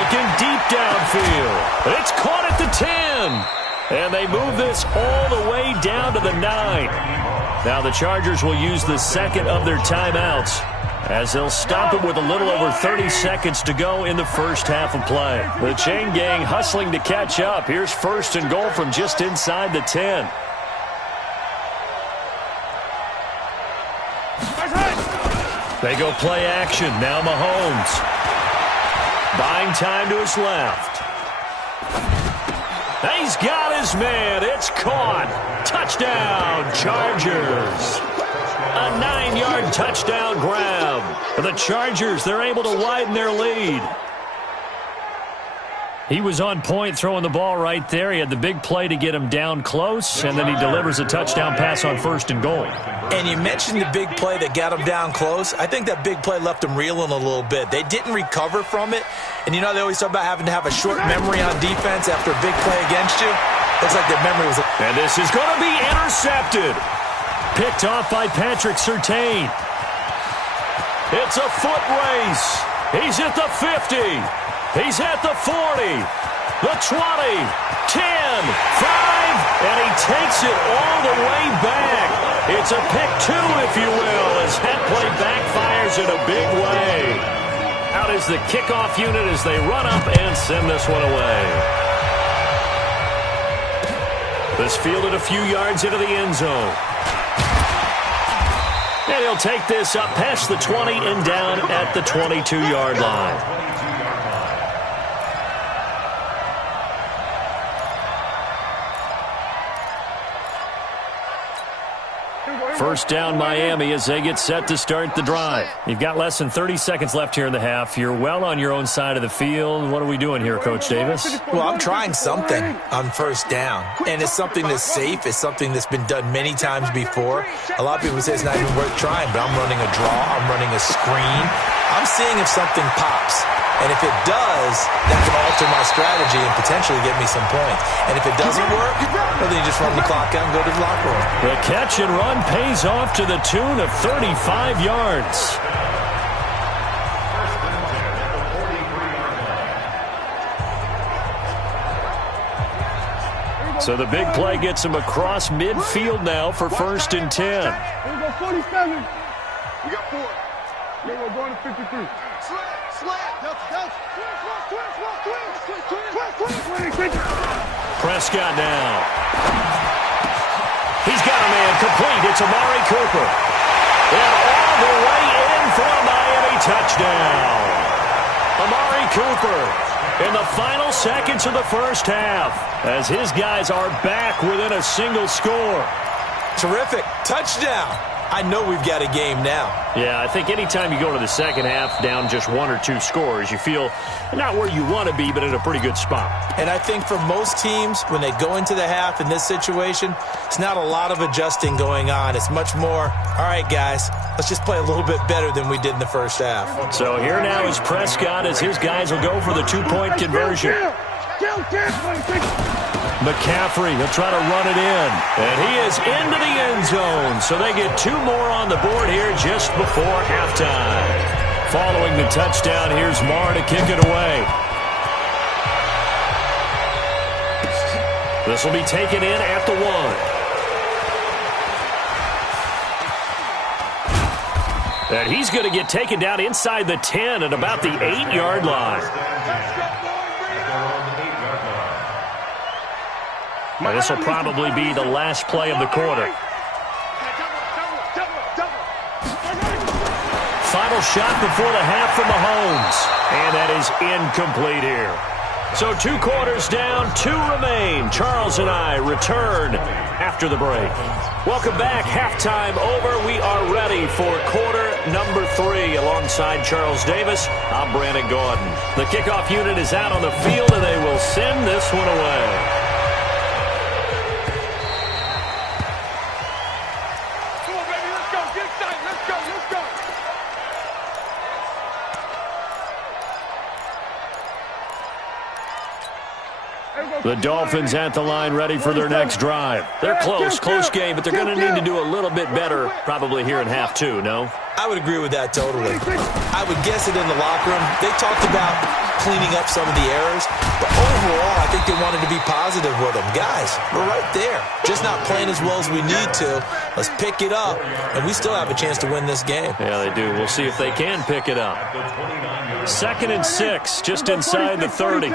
Looking deep downfield. It's caught at the 10. And they move this all the way down to the 9. Now the Chargers will use the second of their timeouts as they'll stop it with a little over 30 seconds to go in the first half of play. The chain gang hustling to catch up. Here's first and goal from just inside the 10. They go play action. Now Mahomes. Buying time to his left. He's got his man. It's caught. Touchdown, Chargers. A 9-yard touchdown grab. The Chargers, they're able to widen their lead. He was on point throwing the ball right there. He had the big play to get him down close, and then he delivers a touchdown pass on first and goal. And you mentioned the big play that got him down close. I think that big play left him reeling a little bit. They didn't recover from it. And you know they always talk about having to have a short memory on defense after a big play against you. Looks like their memory was... And this is going to be intercepted. Picked off by Patrick Surtain. It's a foot race. He's at the 50. He's at the 40, the 20, 10, 5, and he takes it all the way back. It's a pick 2, if you will, as that play backfires in a big way. Out is the kickoff unit as they run up and send this one away. This fielded a few yards into the end zone. And he'll take this up past the 20 and down at the 22-yard line. First down, Miami, as they get set to start the drive. You've got less than 30 seconds left here in the half. You're well on your own side of the field. What are we doing here, Coach Davis? Well, I'm trying something on first down, and it's something that's safe. It's something that's been done many times before. A lot of people say it's not even worth trying, but I'm running a draw. I'm running a screen. I'm seeing if something pops. And if it does, that can alter my strategy and potentially get me some points. And if it doesn't work, well, then you just run the clock out and go to the locker room. The catch and run pays off to the tune of 35 yards. So the big play gets him across midfield now for first and 10. Here we go, 47. We got 4. Here we're going to 53. Prescott now. He's got a man complete. It's Amari Cooper. And all the way in for a Miami touchdown. Amari Cooper in the final seconds of the first half as his guys are back within a single score. Terrific. Touchdown. I know we've got a game now. Yeah, I think anytime you go to the second half down just 1 or 2 scores, you feel not where you want to be, but in a pretty good spot. And I think for most teams, when they go into the half in this situation, it's not a lot of adjusting going on. It's much more, all right, guys, let's just play a little bit better than we did in the first half. So here now is Prescott as his guys will go for the 2-point conversion. McCaffrey, he'll try to run it in. And he is into the end zone. So they get 2 more on the board here just before halftime. Following the touchdown, here's Marr to kick it away. This will be taken in at the 1. And he's going to get taken down inside the 10 at about the 8-yard line. And this will probably be the last play of the quarter. Final shot before the half from Mahomes. And that is incomplete here. So 2 quarters down, 2 remain. Charles and I return after the break. Welcome back. Halftime over. We are ready for quarter number 3. Alongside Charles Davis, I'm Brandon Gordon. The kickoff unit is out on the field, and they will send this one away. The Dolphins at the line ready for their next drive. They're close game, but they're going to need to do a little bit better probably here in half 2, no? I would agree with that totally. I would guess it in the locker room. They talked about cleaning up some of the errors. But overall, I think they wanted to be positive with them. Guys, we're right there. Just not playing as well as we need to. Let's pick it up, and we still have a chance to win this game. Yeah, they do. We'll see if they can pick it up. 2nd and 6, just inside the 30.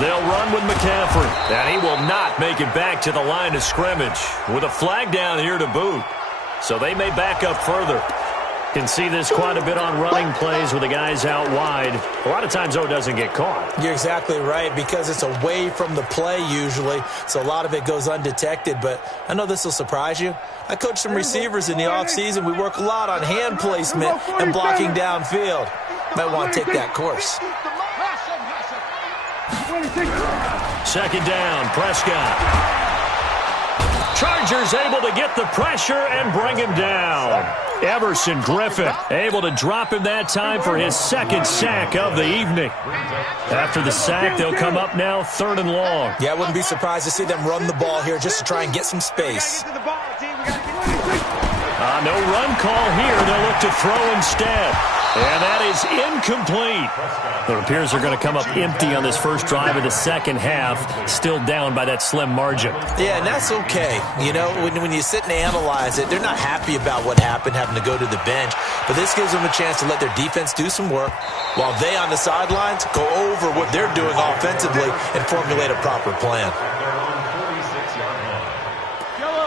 They'll run with McCaffrey, and he will not make it back to the line of scrimmage with a flag down here to boot. So they may back up further. Can see this quite a bit on running plays with the guys out wide. A lot of times, though, it doesn't get caught. You're exactly right, because it's away from the play usually, so a lot of it goes undetected. But I know this will surprise you. I coach some receivers in the offseason. We work a lot on hand placement and blocking downfield. Might want to take that course. 2nd down, Prescott. Chargers able to get the pressure and bring him down. Everson Griffin able to drop him that time for his 2nd sack of the evening. After the sack, they'll come up now 3rd and long. Yeah, I wouldn't be surprised to see them run the ball here just to try and get some space. No run call here. They'll look to throw instead. And that is incomplete. It appears they're going to come up empty on this first drive of the second half, still down by that slim margin. Yeah, and that's okay. You know, when you sit and analyze it, they're not happy about what happened, having to go to the bench. But this gives them a chance to let their defense do some work while they on the sidelines go over what they're doing offensively and formulate a proper plan.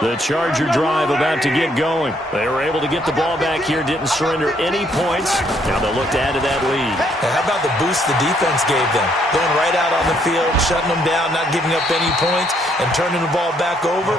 The Charger drive about to get going. They were able to get the ball back here, didn't surrender any points. Now they'll look to add to that lead. Hey, how about the boost the defense gave them? Going right out on the field, shutting them down, not giving up any points, and turning the ball back over.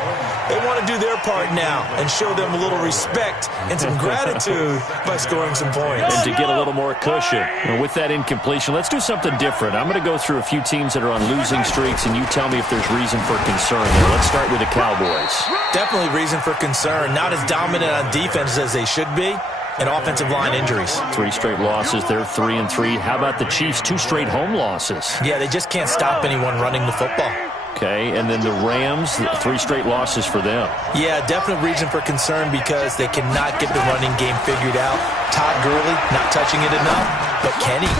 They want to do their part now and show them a little respect and some gratitude by scoring some points. And to get a little more cushion. And with that incompletion, let's do something different. I'm going to go through a few teams that are on losing streaks, and you tell me if there's reason for concern there. Let's start with the Cowboys. Definitely reason for concern. Not as dominant on defense as they should be, and offensive line injuries. 3 straight losses. They're 3-3. How about the Chiefs? 2 straight home losses. Yeah, they just can't stop anyone running the football. Okay, and then the Rams, 3 straight losses for them. Yeah, definite reason for concern because they cannot get the running game figured out. Todd Gurley not touching it enough, but can he?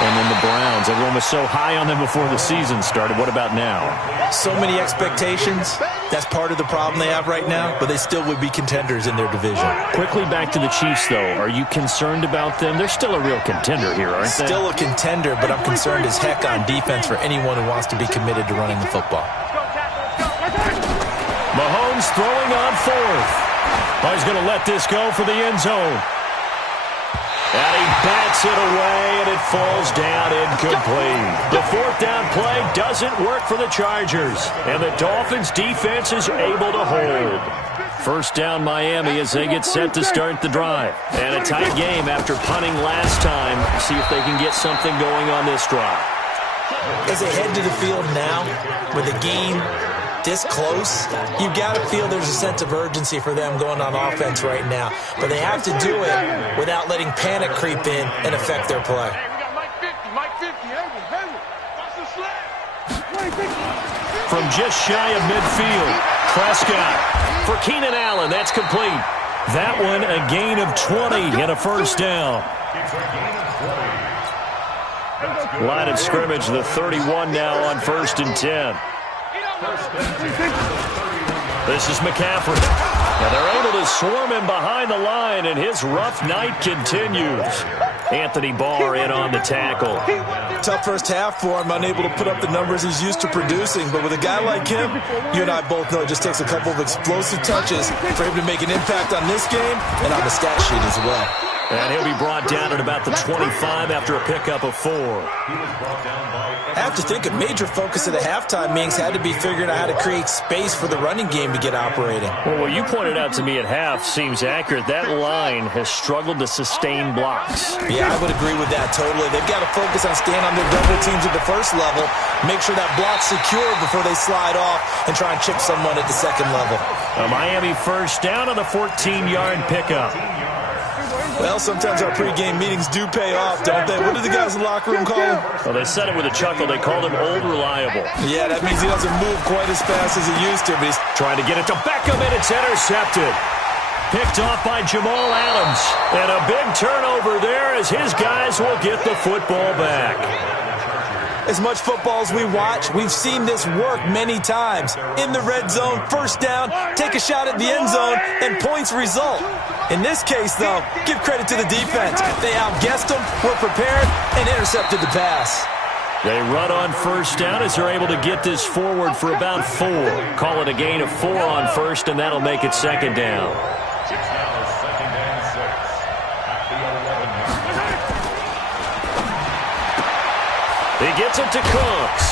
And then the Browns. Everyone was so high on them before the season started. What about now? So many expectations. That's part of the problem they have right now, but they still would be contenders in their division. Quickly back to the Chiefs, though. Are you concerned about them? They're still a real contender here, aren't they? Still a contender, but I'm concerned as heck on defense for anyone who wants to be committed to running the football. Mahomes throwing on 4th. Oh, he's going to let this go for the end zone. And he bats it away, and it falls down incomplete. The 4th down play doesn't work for the Chargers, and the Dolphins' defense is able to hold. 1st down Miami as they get set to start the drive. And a tight game after punting last time. See if they can get something going on this drive. As they head to the field now, with the game this close, you've got to feel there's a sense of urgency for them going on offense right now. But they have to do it without letting panic creep in and affect their play. From just shy of midfield, Prescott for Keenan Allen. That's complete. That one a gain of 20 and a 1st down. Line of scrimmage, the 31 now on 1st and 10. This is McCaffrey. And they're able to swarm him behind the line, and his rough night continues. Anthony Barr in on the tackle. Tough first half for him, unable to put up the numbers he's used to producing. But with a guy like him, you and I both know it just takes a couple of explosive touches for him to make an impact on this game and on the stat sheet as well. And he'll be brought down at about the 25 after a pickup of 4. I have to think a major focus of the halftime meetings had to be figuring out how to create space for the running game to get operating. Well, what you pointed out to me at half seems accurate. That line has struggled to sustain blocks. Yeah, I would agree with that totally. They've got to focus on staying on their double teams at the first level, make sure that block's secure before they slide off and try and chip someone at the second level. A Miami 1st down on the 14-yard pickup. Well, sometimes our pregame meetings do pay off, don't they? What do the guys in the locker room call him? Well, they said it with a chuckle. They called him Old Reliable. Yeah, that means he doesn't move quite as fast as he used to, but he's trying to get it to Beckham, and it's intercepted. picked off by Jamal Adams. And a big turnover there as his guys will get the football back. As much football as we watch, we've seen this work many times. In the red zone, first down, take a shot at the end zone, and points result. In this case, though, give credit to the defense. They outguessed them, were prepared, and intercepted the pass. They run on first down as they're able to get this forward for about 4. Call it a gain of 4 on first, and that'll make it second down. It's now 2nd and 6 at the 11 yard. He gets it to Cooks.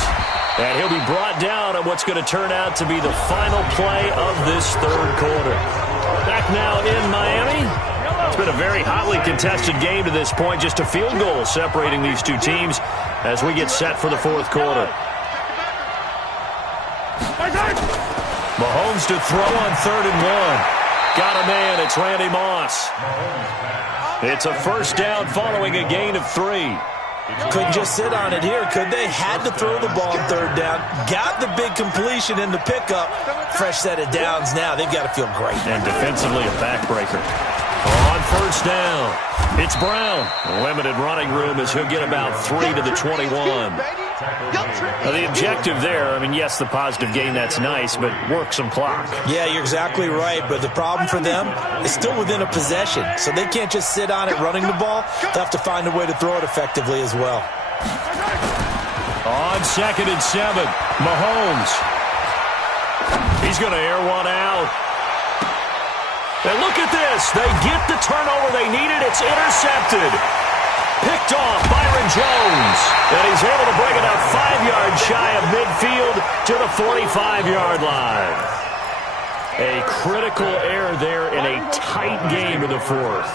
And he'll be brought down on what's going to turn out to be the final play of this third quarter. Back now in Miami. It's been a very hotly contested game to this point. Just a field goal separating these two teams as we get set for the fourth quarter. Mahomes to throw on 3rd and 1. Got a man. It's Randy Moss. It's a first down following a gain of 3. Couldn't just sit on it here, could they? Had to throw the ball on 3rd down. Got the big completion in the pickup. Fresh set of downs now. They've got to feel great. And defensively a backbreaker. On first down, it's Brown. Limited running room as he'll get about 3 to the 21. Now, the objective there, I mean, yes, the positive gain, that's nice, but work some clock. Yeah, you're exactly right, but the problem for them is still within a possession, so they can't just sit on it running the ball. They'll have to find a way to throw it effectively as well. On 2nd and 7, Mahomes. He's going to air one out. And look at this. They get the turnover they needed. It's intercepted. Picked off Byron Jones. And he's able to bring it out 5 yards shy of midfield to the 45-yard line. A critical error there in a tight game in the fourth.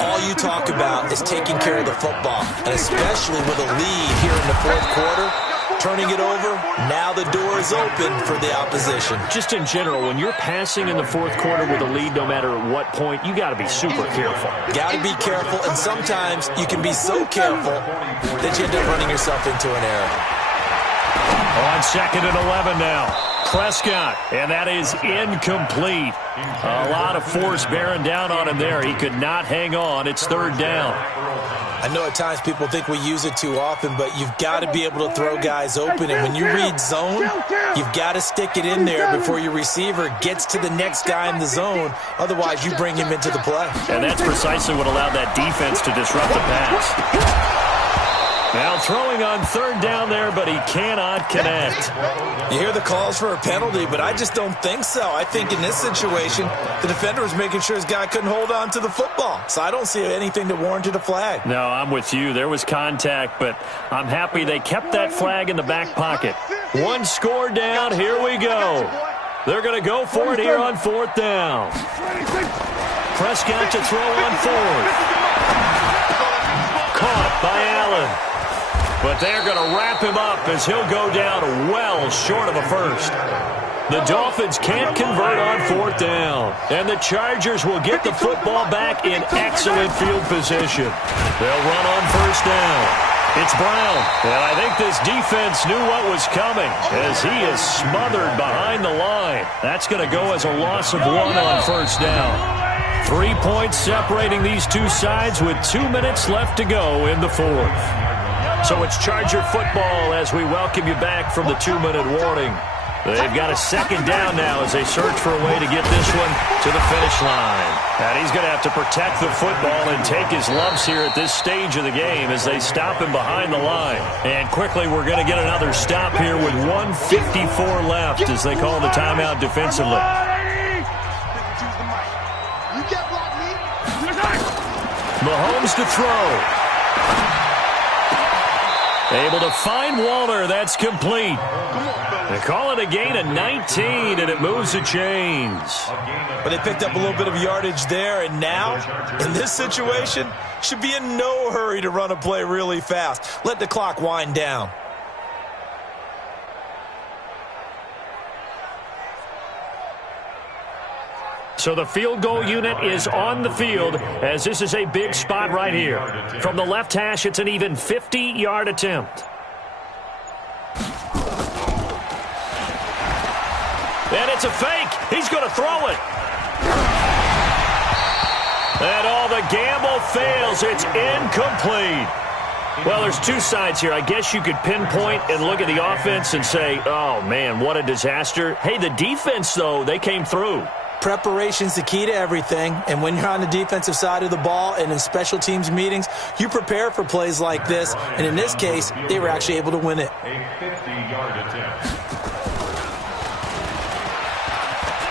All you talk about is taking care of the football, and especially with a lead here in the fourth quarter. Turning it over, now the door is open for the opposition. Just in general, when you're passing in the fourth quarter with a lead, no matter at what point, you got to be super careful. Got to be careful, and sometimes you can be so careful that you end up running yourself into an error. On 2nd and 11 now. Prescott, and that is incomplete. A lot of force bearing down on him there. He could not hang on. It's 3rd down. I know at times people think we use it too often, but you've got to be able to throw guys open. And when you read zone, you've got to stick it in there before your receiver gets to the next guy in the zone. Otherwise, you bring him into the play. And that's precisely what allowed that defense to disrupt the pass. Now throwing on 3rd down there, but he cannot connect. You hear the calls for a penalty, but I just don't think so. I think in this situation, the defender was making sure his guy couldn't hold on to the football. So I don't see anything that warranted a flag. No, I'm with you. There was contact, but I'm happy they kept that flag in the back pocket. 1 score down. Here we go. They're going to go for it here on 4th down. Prescott to throw on 4th. Caught by Allen. But they're going to wrap him up as he'll go down well short of a first. The Dolphins can't convert on 4th down. And the Chargers will get the football back in excellent field position. They'll run on 1st down. It's Brown. And I think this defense knew what was coming as he is smothered behind the line. That's going to go as a loss of 1 on 1st down. 3 points separating these two sides with 2 minutes left to go in the fourth. So it's Charger football as we welcome you back from the 2-minute warning. They've got a 2nd down now as they search for a way to get this one to the finish line. And he's going to have to protect the football and take his lumps here at this stage of the game as they stop him behind the line. And quickly we're going to get another stop here with 1:54 left as they call the timeout defensively. Mahomes to throw. Able to find Waller. That's complete. They call it a gain of 19, and it moves the chains. But they picked up a little bit of yardage there, and now, in this situation, should be in no hurry to run a play really fast. Let the clock wind down. So the field goal unit is on the field as this is a big spot right here. From the left hash, it's an even 50-yard attempt. And it's a fake. He's going to throw it. And all the gamble fails. It's incomplete. Well, there's two sides here. I guess you could pinpoint and look at the offense and say, oh, man, what a disaster. Hey, the defense, though, they came through. Preparation's the key to everything, and when you're on the defensive side of the ball and in special teams meetings, you prepare for plays like this, and in this case, they were actually able to win it. A 50-yard attempt.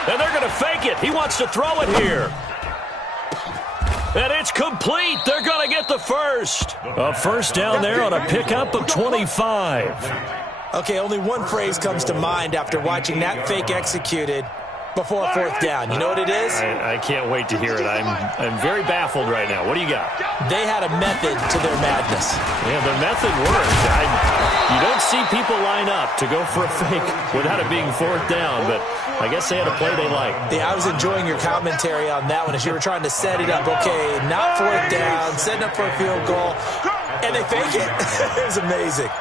And they're going to fake it. He wants to throw it here. And it's complete. They're going to get the first. A first down there on a pickup of 25. Okay, only one phrase comes to mind after watching that fake executed before a fourth down. You know what it is? I can't wait to hear it. I'm very baffled right now. What do you got? They had a method to their madness. Yeah, their method worked. You don't see people line up to go for a fake without it being fourth down, but I guess they had a play they liked. Yeah, I was enjoying your commentary on that one as you were trying to set it up. Okay, not fourth down, setting up for a field goal, and they fake it. It was amazing.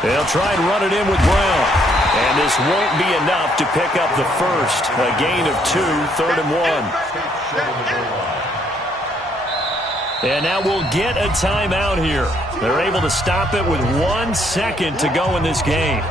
They'll try and run it in with Brown. And this won't be enough to pick up the first. A gain of 2, 3rd and 1. And now we'll get a timeout here. They're able to stop it with 1 second to go in this game.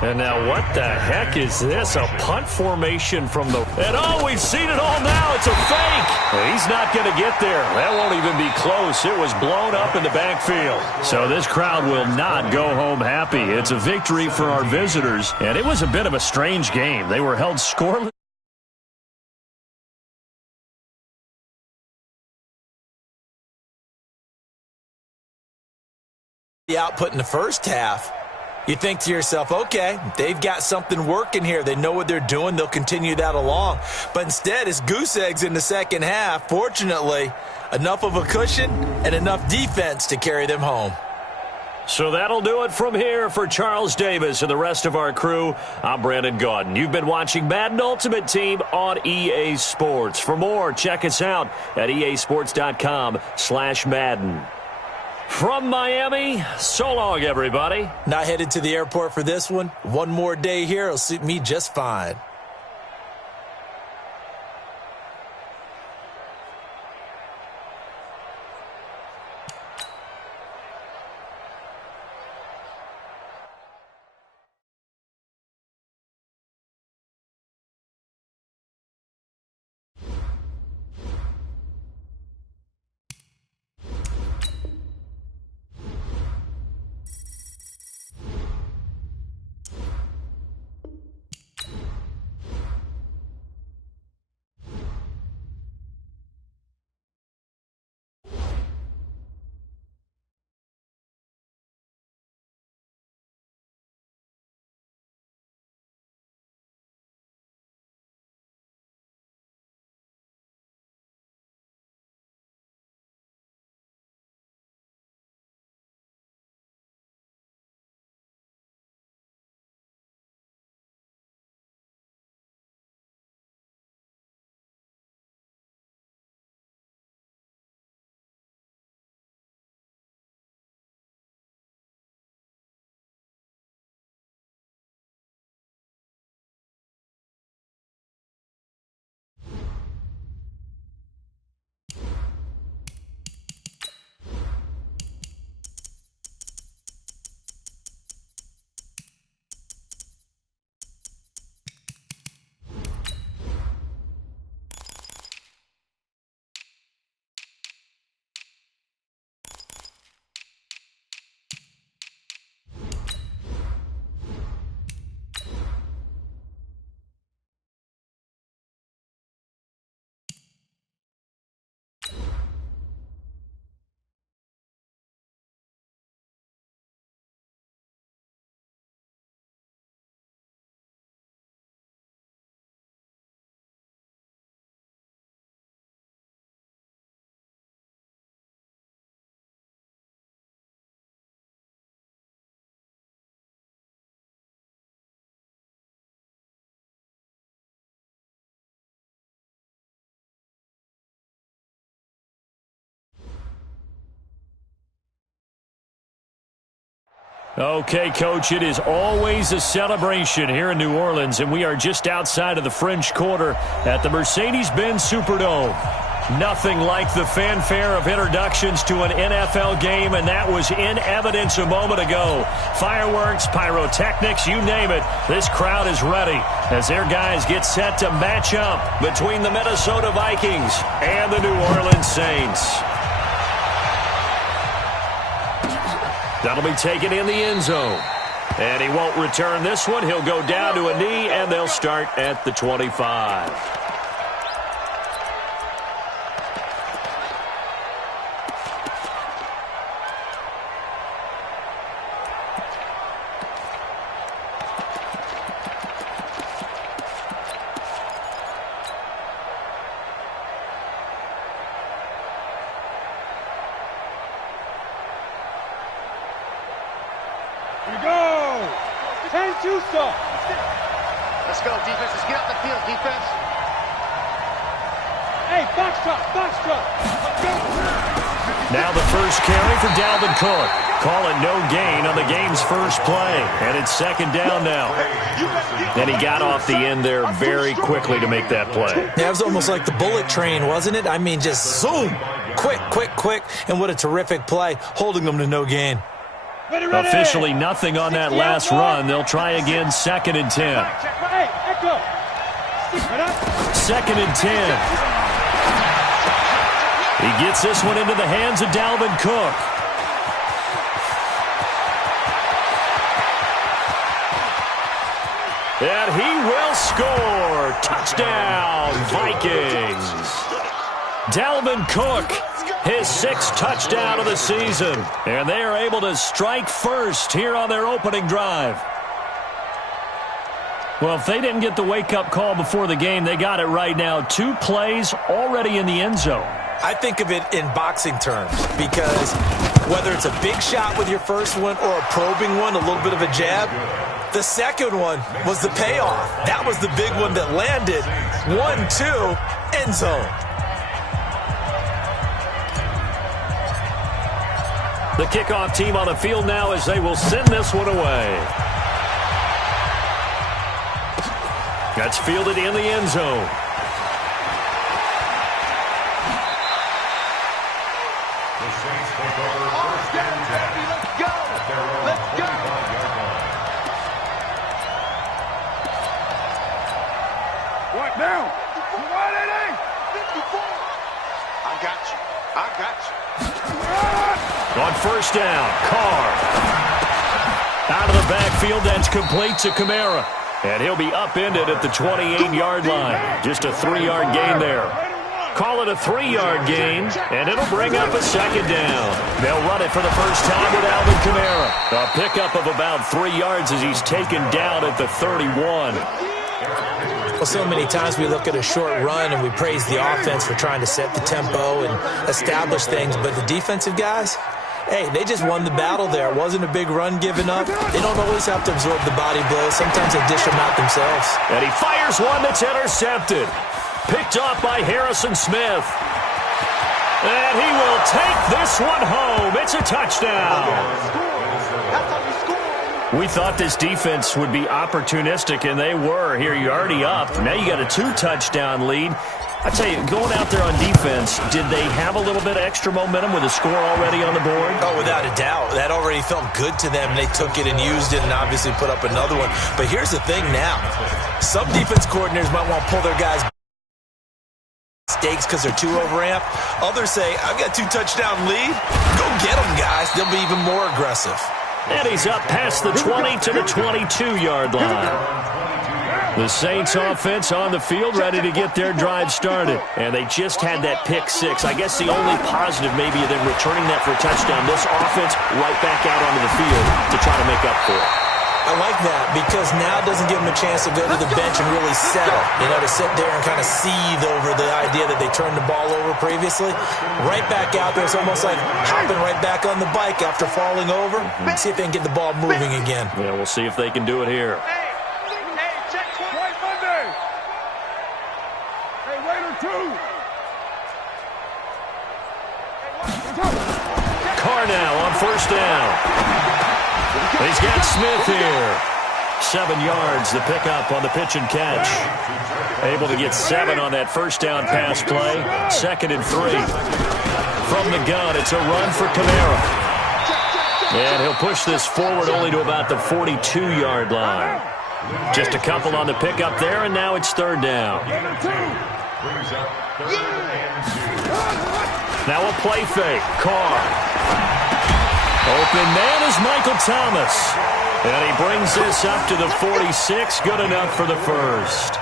And now what the heck is this? A punt formation from the... And oh, we've seen it all now. It's a fake. He's not going to get there. That won't even be close. It was blown up in the backfield. So this crowd will not go home happy. It's a victory for our visitors. And it was a bit of a strange game. They were held scoreless. The output in the first half. You think to yourself, okay, they've got something working here. They know what they're doing. They'll continue that along. But instead, it's goose eggs in the second half. Fortunately, enough of a cushion and enough defense to carry them home. So that'll do it from here for Charles Davis and the rest of our crew. I'm Brandon Gaudin. You've been watching Madden Ultimate Team on EA Sports. For more, check us out at easports.com/Madden. From Miami, so long, everybody. Not headed to the airport for this one. One more day here will suit me just fine. Okay, Coach, it is always a celebration here in New Orleans, and we are just outside of the French Quarter at the Mercedes-Benz Superdome. Nothing like the fanfare of introductions to an NFL game, and that was in evidence a moment ago. Fireworks, pyrotechnics, you name it. This crowd is ready as their guys get set to match up between the Minnesota Vikings and the New Orleans Saints. That'll be taken in the end zone. And he won't return this one. He'll go down to a knee, and they'll start at the 25. Let's go, defense. Let's get out the field, defense. Hey, box truck. Now the first carry for Dalvin Cook. Call it no gain on the game's first play. And it's second down now. And he got off the end there very quickly to make that play. Yeah, it was almost like the bullet train, wasn't it? I mean, just zoom. Quick. And what a terrific play, holding them to no gain. Ready. Officially nothing on that last run. They'll try again, 2nd and 10. Hey, echo. Right up. 2nd and 10. He gets this one into the hands of Dalvin Cook. And he will score. Touchdown, Vikings. Dalvin Cook, his 6th touchdown of the season. And they are able to strike first here on their opening drive. Well, if they didn't get the wake-up call before the game, they got it right now. 2 plays already in the end zone. I think of it in boxing terms because whether it's a big shot with your first one or a probing one, a little bit of a jab, the second one was the payoff. That was the big one that landed. 1-2, end zone. The kickoff team on the field now as they will send this one away. That's fielded in the end zone. The Saints take over first and 10. Let's go. Let's go. What now? 54. I got you. On first down, Carr. Out of the backfield, that's complete to Kamara. And he'll be upended at the 28-yard line. Just a 3-yard gain there. Call it a 3-yard gain, and it'll bring up a 2nd down. They'll run it for the first time with Alvin Kamara. A pickup of about 3 yards as he's taken down at the 31. Well, so many times we look at a short run and we praise the offense for trying to set the tempo and establish things, but the defensive guys, hey, they just won the battle there. It wasn't a big run given up. They don't always have to absorb the body blows. Sometimes they dish them out themselves. And he fires one that's intercepted. Picked off by Harrison Smith. And he will take this one home. It's a touchdown. That's how you score. We thought this defense would be opportunistic, and they were. Here, you're already up. Now you got a 2-touchdown lead. I tell you, going out there on defense, did they have a little bit of extra momentum with a score already on the board? Oh, without a doubt. That already felt good to them. They took it and used it and obviously put up another one. But here's the thing now. Some defense coordinators might want to pull their guys mistakes because they're too overamped. Others say, I've got 2-touchdown lead. Go get them, guys. They'll be even more aggressive. And he's up past the 20 to the 22-yard line. The Saints offense on the field ready to get their drive started. And they just had that pick 6. I guess the only positive maybe of them returning that for a touchdown. This offense right back out onto the field to try to make up for it. I like that because now it doesn't give them a chance to go to the bench and really settle, to sit there and kind of seethe over the idea that they turned the ball over previously. Right back out there. It's almost like hopping right back on the bike after falling over. See if they can get the ball moving again. Yeah, we'll see if they can do it here. Hey, check White Monday. Hey, Raider 2. Carr now on first down. He's got Smith here. 7 yards, the pickup on the pitch and catch. Able to get 7 on that first down pass play. 2nd and 3. From the gun, it's a run for Kamara. And he'll push this forward only to about the 42-yard line. Just a couple on the pickup there, and now it's 3rd down. Now a play fake. Carr. Open man is Michael Thomas. And he brings this up to the 46. Good enough for the first.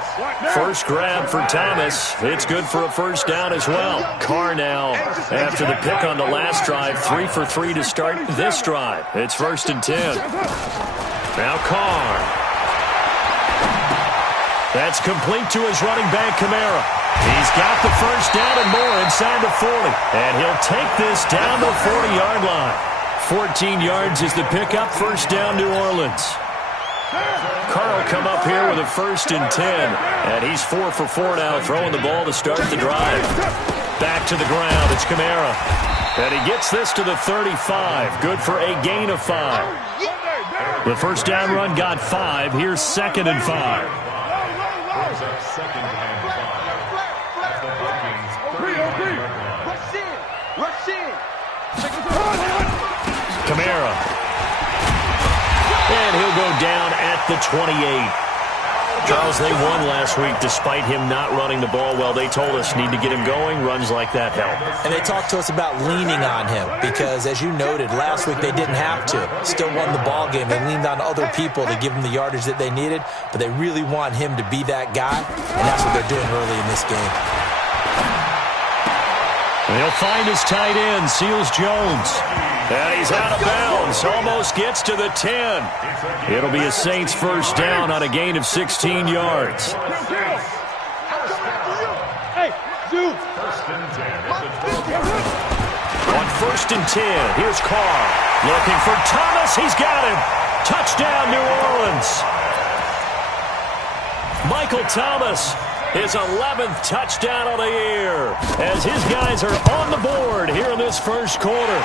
First grab for Thomas. It's good for a first down as well. Carr now, after the pick on the last drive, 3 for 3 to start this drive. It's 1st and 10. Now Carr. That's complete to his running back, Kamara. He's got the first down and more inside the 40. And he'll take this down the 40-yard line. 14 yards is the pickup. First down, New Orleans. Carr will come up here with a 1st and 10. And he's 4 for 4 now, throwing the ball to start the drive. Back to the ground. It's Kamara. And he gets this to the 35. Good for a gain of 5. The first down run got 5. Here's 2nd and 5. Kamara. And he'll go down at the 28. Charles, they won last week despite him not running the ball well. They told us need to get him going. Runs like that help. And they talked to us about leaning on him because, as you noted, last week they didn't have to. Still won the ball game. They leaned on other people to give them the yardage that they needed, but they really want him to be that guy, and that's what they're doing early in this game. They'll find his tight end, Seals Jones. And he's out of bounds. Almost gets to the 10. It'll be a Saints first down on a gain of 16 yards. Hey, Zoo. On 1st and 10, here's Carr. Looking for Thomas. He's got him. Touchdown, New Orleans. Michael Thomas, his 11th touchdown of the year, as his guys are on the board here in this first quarter.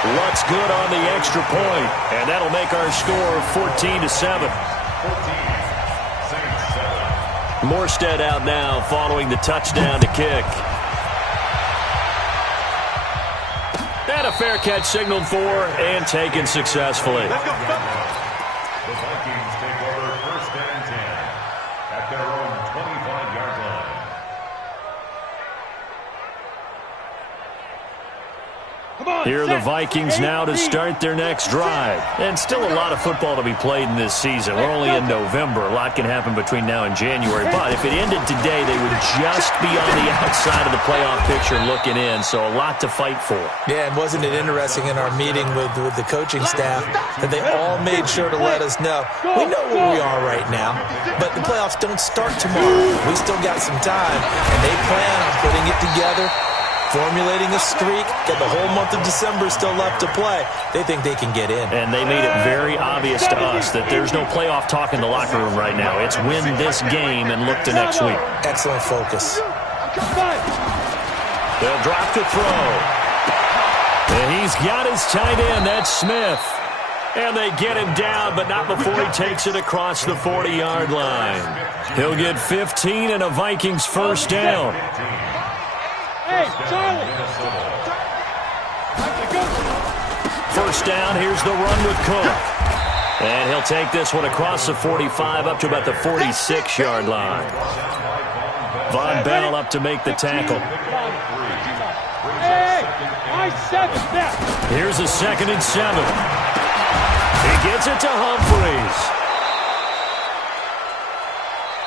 What's good on the extra point, and that'll make our score 14-7. Morstead out now following the touchdown to kick. And a fair catch signaled for and taken successfully. The Vikings take over 1st and 10 at their own 25-yard line. Here are the Vikings now to start their next drive. And still a lot of football to be played in this season. We're only in November. A lot can happen between now and January. But if it ended today, they would just be on the outside of the playoff picture looking in. So a lot to fight for. Yeah, and wasn't it interesting in our meeting with the coaching staff that they all made sure to let us know, we know where we are right now, but the playoffs don't start tomorrow. We still got some time, and they plan on putting it together, formulating a streak, got the whole month of December still left to play. They think they can get in. And they made it very obvious to us that there's no playoff talk in the locker room right now. It's win this game and look to next week. Excellent focus. They'll drop the throw. And he's got his tight end. That's Smith. And they get him down, but not before he takes it across the 40-yard line. He'll get 15 and a Vikings first down. Hey, Charlie. First down, here's the run with Cook. And he'll take this one across the 45 up to about the 46-yard line. Von Bell up to make the tackle. Hey, I-7 now. Here's a 2nd and 7. He gets it to Humphreys.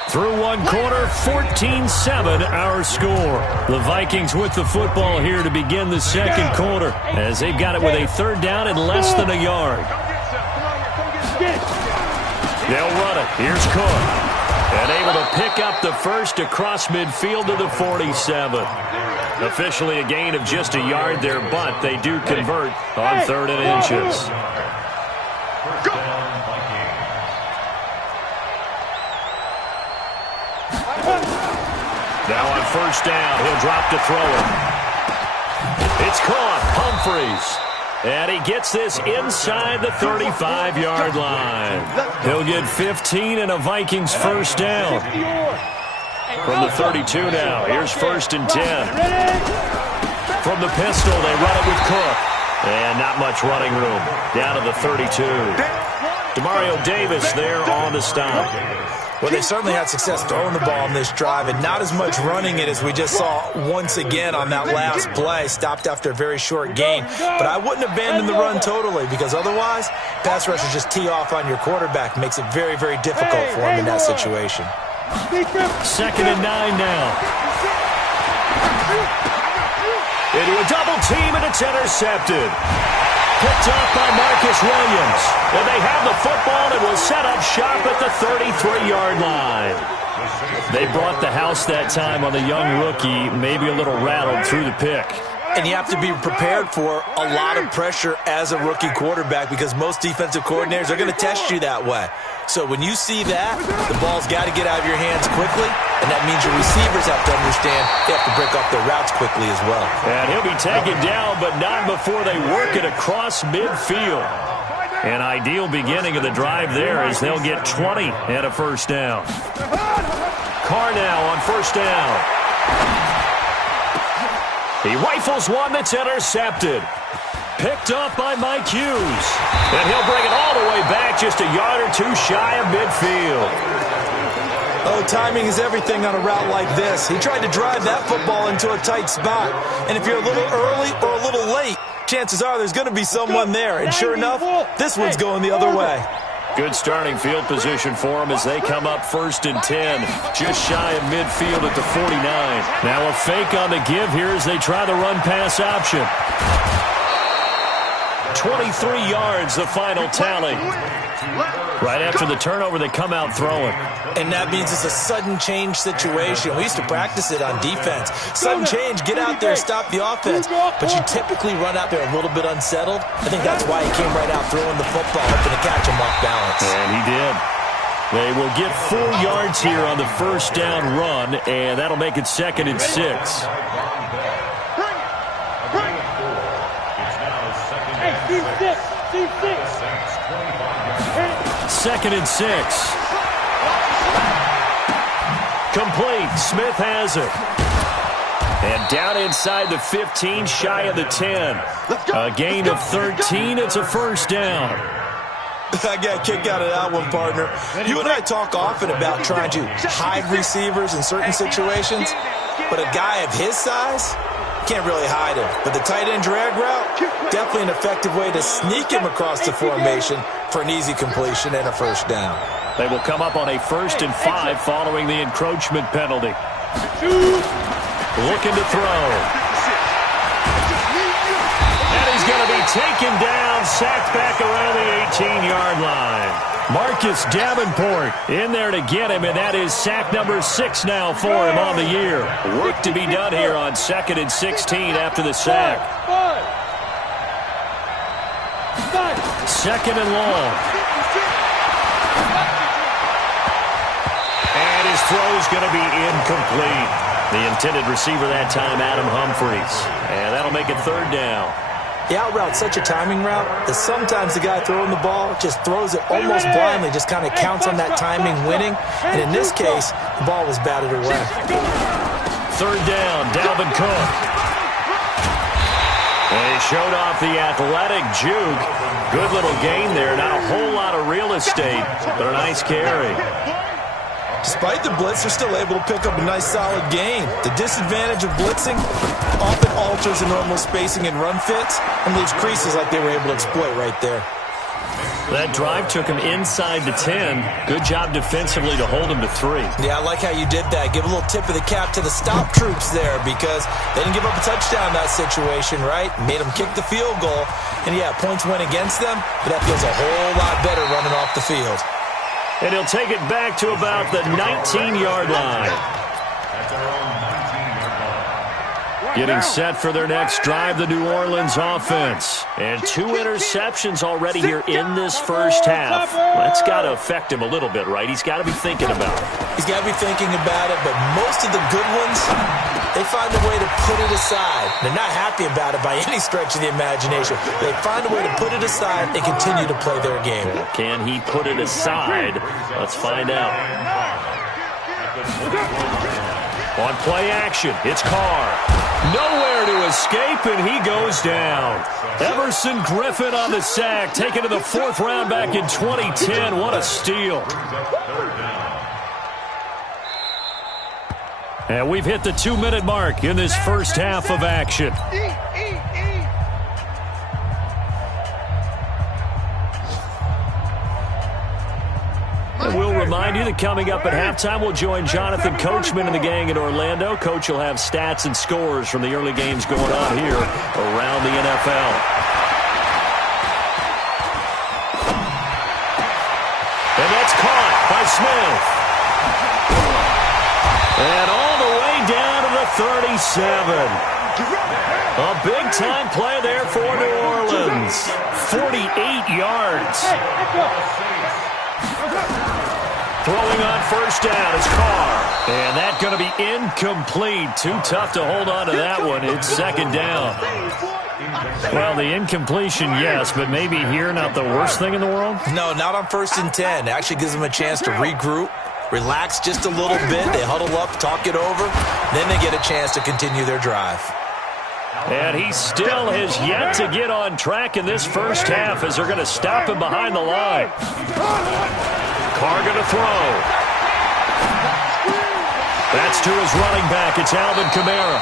Through one quarter, 14-7 our score. The Vikings with the football here to begin the second quarter as they've got it with a 3rd down and less than a yard. They'll run it. Here's Cook. And able to pick up the first across midfield to the 47. Officially a gain of just a yard there, but they do convert on 3rd and inches. Now on first down, he'll drop to throw it. It's caught. Humphreys. And he gets this inside the 35-yard line. He'll get 15 and a Vikings first down. From the 32 now, here's 1st and 10. From the pistol, they run it with Cook. And not much running room. Down to the 32. Demario Davis there on the stop. Well, they certainly had success throwing the ball on this drive, and not as much running it as we just saw once again on that last play. Stopped after a very short gain. But I wouldn't abandon the run totally, because otherwise, pass rushers just tee off on your quarterback. Makes it very, very difficult for him in that situation. 2nd and 9 now. Into a double team, and it's intercepted. Picked up by Marcus Williams. And they have the football and will set up shop at the 33-yard line. They brought the house that time on the young rookie, maybe a little rattled through the pick. And you have to be prepared for a lot of pressure as a rookie quarterback, because most defensive coordinators are going to test you that way. So when you see that, the ball's got to get out of your hands quickly, and that means your receivers have to understand they have to break off their routes quickly as well. And he'll be taken down, but not before they work it across midfield. An ideal beginning of the drive there, as they'll get 20 and a first down. Carr now on first down. He rifles one that's intercepted. Picked up by Mike Hughes. And he'll bring it all the way back, just a yard or two shy of midfield. Oh, timing is everything on a route like this. He tried to drive that football into a tight spot. And if you're a little early or a little late, chances are there's going to be someone there. And sure enough, this one's going the other way. Good starting field position for them as they come up 1st and 10. Just shy of midfield at the 49. Now a fake on the give here as they try the run-pass option. 23 yards, the final tally. Right after the turnover, they come out throwing. And that means it's a sudden change situation. We used to practice it on defense. Sudden change, get out there, stop the offense. But you typically run out there a little bit unsettled. I think that's why he came right out throwing the football, hoping to catch him off balance. And he did. They will get 4 yards here on the first down run, and that'll make it 2nd and 6. Second and 6. Complete. Smith has it. And down inside the 15, shy of the 10. A gain of 13. It's a first down. I got a kick out of that one, partner. You and I talk often about trying to hide receivers in certain situations, but a guy of his size can't really hide him. But the tight end drag route, definitely an effective way to sneak him across the formation for an easy completion and a first down. They will come up on a 1st and 5 following the encroachment penalty. Looking to throw. And he's going to be taken down, sacked back around the 18-yard line. Marcus Davenport in there to get him, and that is sack number 6 now for him on the year. Work to be done here on 2nd and 16 after the sack. 2nd and long. And his throw's going to be incomplete. The intended receiver that time, Adam Humphries. And that'll make it 3rd down. The out route's such a timing route that sometimes the guy throwing the ball just throws it almost blindly, just kind of counts on that timing winning. And in this case, the ball was batted away. 3rd down, Dalvin Cook. And he showed off the athletic juke. Good little gain there. Not a whole lot of real estate, but a nice carry. Despite the blitz, they're still able to pick up a nice solid gain. The disadvantage of blitzing often alters the normal spacing and run fits and leaves creases like they were able to exploit right there. That drive took him inside the 10. Good job defensively to hold him to 3. Yeah, I like how you did that. Give a little tip of the cap to the stop troops there, because they didn't give up a touchdown in that situation, right? Made them kick the field goal. And yeah, points went against them, but that feels a whole lot better running off the field. And he'll take it back to about the 19-yard line. Getting set for their next drive, the New Orleans offense. And 2 interceptions already here in this first half. That's got to affect him a little bit, right? He's got to be thinking about it. He's got to be thinking about it, but most of the good ones they find a way to put it aside. They're not happy about it by any stretch of the imagination. They find a way to put it aside and continue to play their game. Can he put it aside? Let's find out. On play action, it's Carr. Nowhere to escape, and he goes down. Everson Griffin on the sack, taken to the 4th round back in 2010. What a steal. And we've hit the 2-minute mark in this first half of action. And we'll remind you that coming up at halftime, we'll join Jonathan Coachman and the gang in Orlando. Coach will have stats and scores from the early games going on here around the NFL. And that's caught by Smith. And all the way down to the 37. A big-time play there for New Orleans. 48 yards. Throwing on first down is Carr. And that's going to be incomplete. Too tough to hold on to that one. It's second down. Well, the incompletion, yes, but maybe here not the worst thing in the world? No, not on 1st and 10. It actually gives them a chance to regroup, relax just a little bit. They huddle up, talk it over. Then they get a chance to continue their drive. And he still has yet to get on track in this first half as they're going to stop him behind the line. Carr going to throw. That's to his running back. It's Alvin Kamara.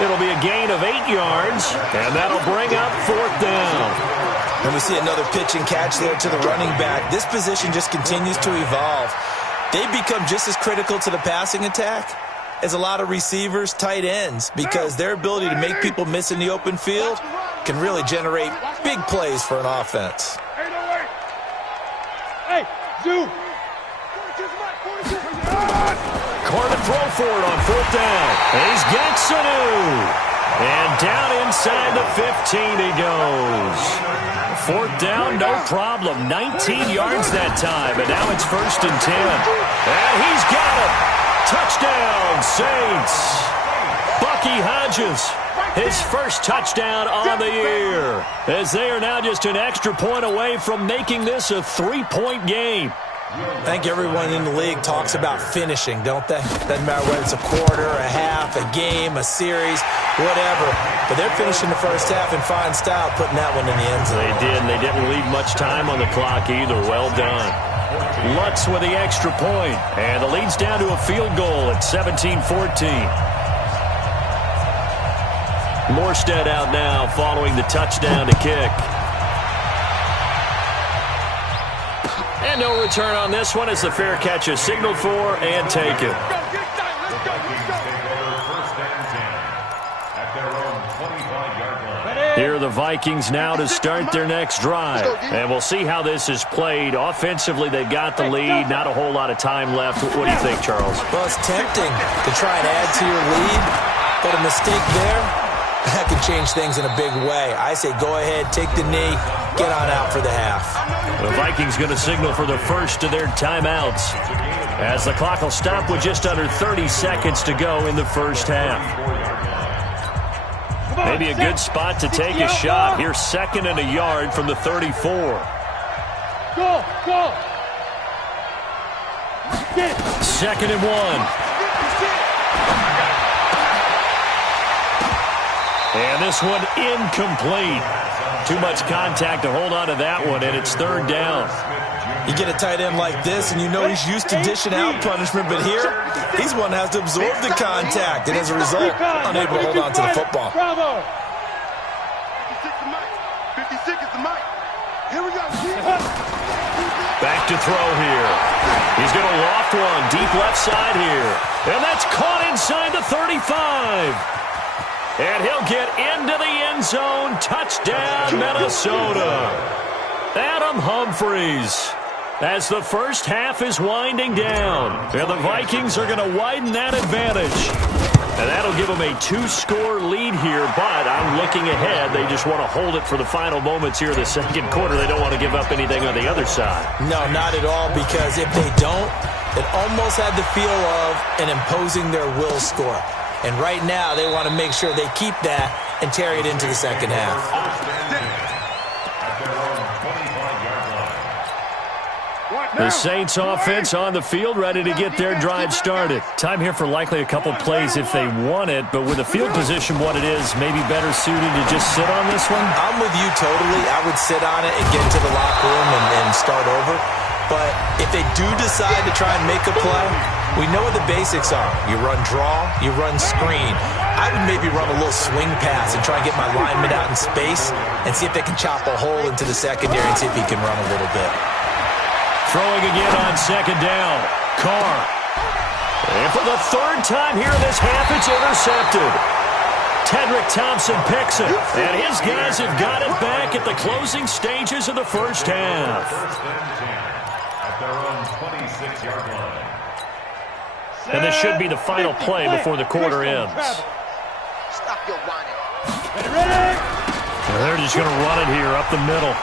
It'll be a gain of 8 yards, and that'll bring up 4th down. And we see another pitch and catch there to the running back. This position just continues to evolve. They become just as critical to the passing attack as a lot of receivers, tight ends, because their ability to make people miss in the open field can really generate big plays for an offense. Hey, Zoo! Carr to throw for it on 4th down. He's got Sanu. And down inside the 15 he goes. 4th down, no problem. 19 yards that time, and now it's 1st and 10. And he's got it. Touchdown, Saints. Bucky Hodges, his first touchdown on the year, as they are now just an extra point away from making this a 3-point game. I think everyone in the league talks about finishing, don't they? Doesn't matter whether it's a quarter, a half, a game, a series, whatever. But they're finishing the first half in fine style, putting that one in the end zone. They did, and they didn't leave much time on the clock either. Well done. Lutz with the extra point, and the lead's down to a field goal at 17-14. Morstead out now following the touchdown to kick. And no return on this one as the fair catch is signaled for and taken. Here are the Vikings now to start their next drive. And we'll see how this is played. Offensively, they've got the lead. Not a whole lot of time left. What do you think, Charles? Well, it's tempting to try and add to your lead, but a mistake there, that can change things in a big way. I say go ahead, take the knee, get on out for the half. The Vikings going to signal for the first of their timeouts, as the clock will stop with just under 30 seconds to go in the first half. Maybe a good spot to take a shot. Here's 2nd and a yard from the 34. Go, go. 2nd and 1. And this one incomplete. Too much contact to hold on to that one, and it's 3rd down. You get a tight end like this, and you know he's used to dishing out punishment, but here, he's one that has to absorb the contact, and as a result, unable to hold on to the football. 56 is the mic. Here we go. Back to throw here. He's going to loft one deep left side here. And that's caught inside the 35. And he'll get into the end zone. Touchdown, Minnesota. Adam Humphries, as the first half is winding down. And the Vikings are going to widen that advantage. And that'll give them a 2-score lead here, but I'm looking ahead. They just want to hold it for the final moments here in the second quarter. They don't want to give up anything on the other side. No, not at all, because if they don't, it almost had the feel of an imposing their will score. And right now, they want to make sure they keep that and carry it into the second half. The Saints offense on the field, ready to get their drive started. Time here for likely a couple plays if they want it, but with the field position what it is, maybe better suited to just sit on this one? I'm with you totally. I would sit on it and get into the locker room and start over. But if they do decide to try and make a play, we know what the basics are. You run draw, you run screen. I would maybe run a little swing pass and try and get my lineman out in space and see if they can chop a hole into the secondary and see if he can run a little bit. Throwing again on second down. Carr. And for the third time here this half, it's intercepted. Tedrick Thompson picks it. And his guys have got it back at the closing stages of the first half. At their own 26-yard line. And this should be the final play before the quarter ends. Stop your whining. Ready? And they're just going to run it here up the middle.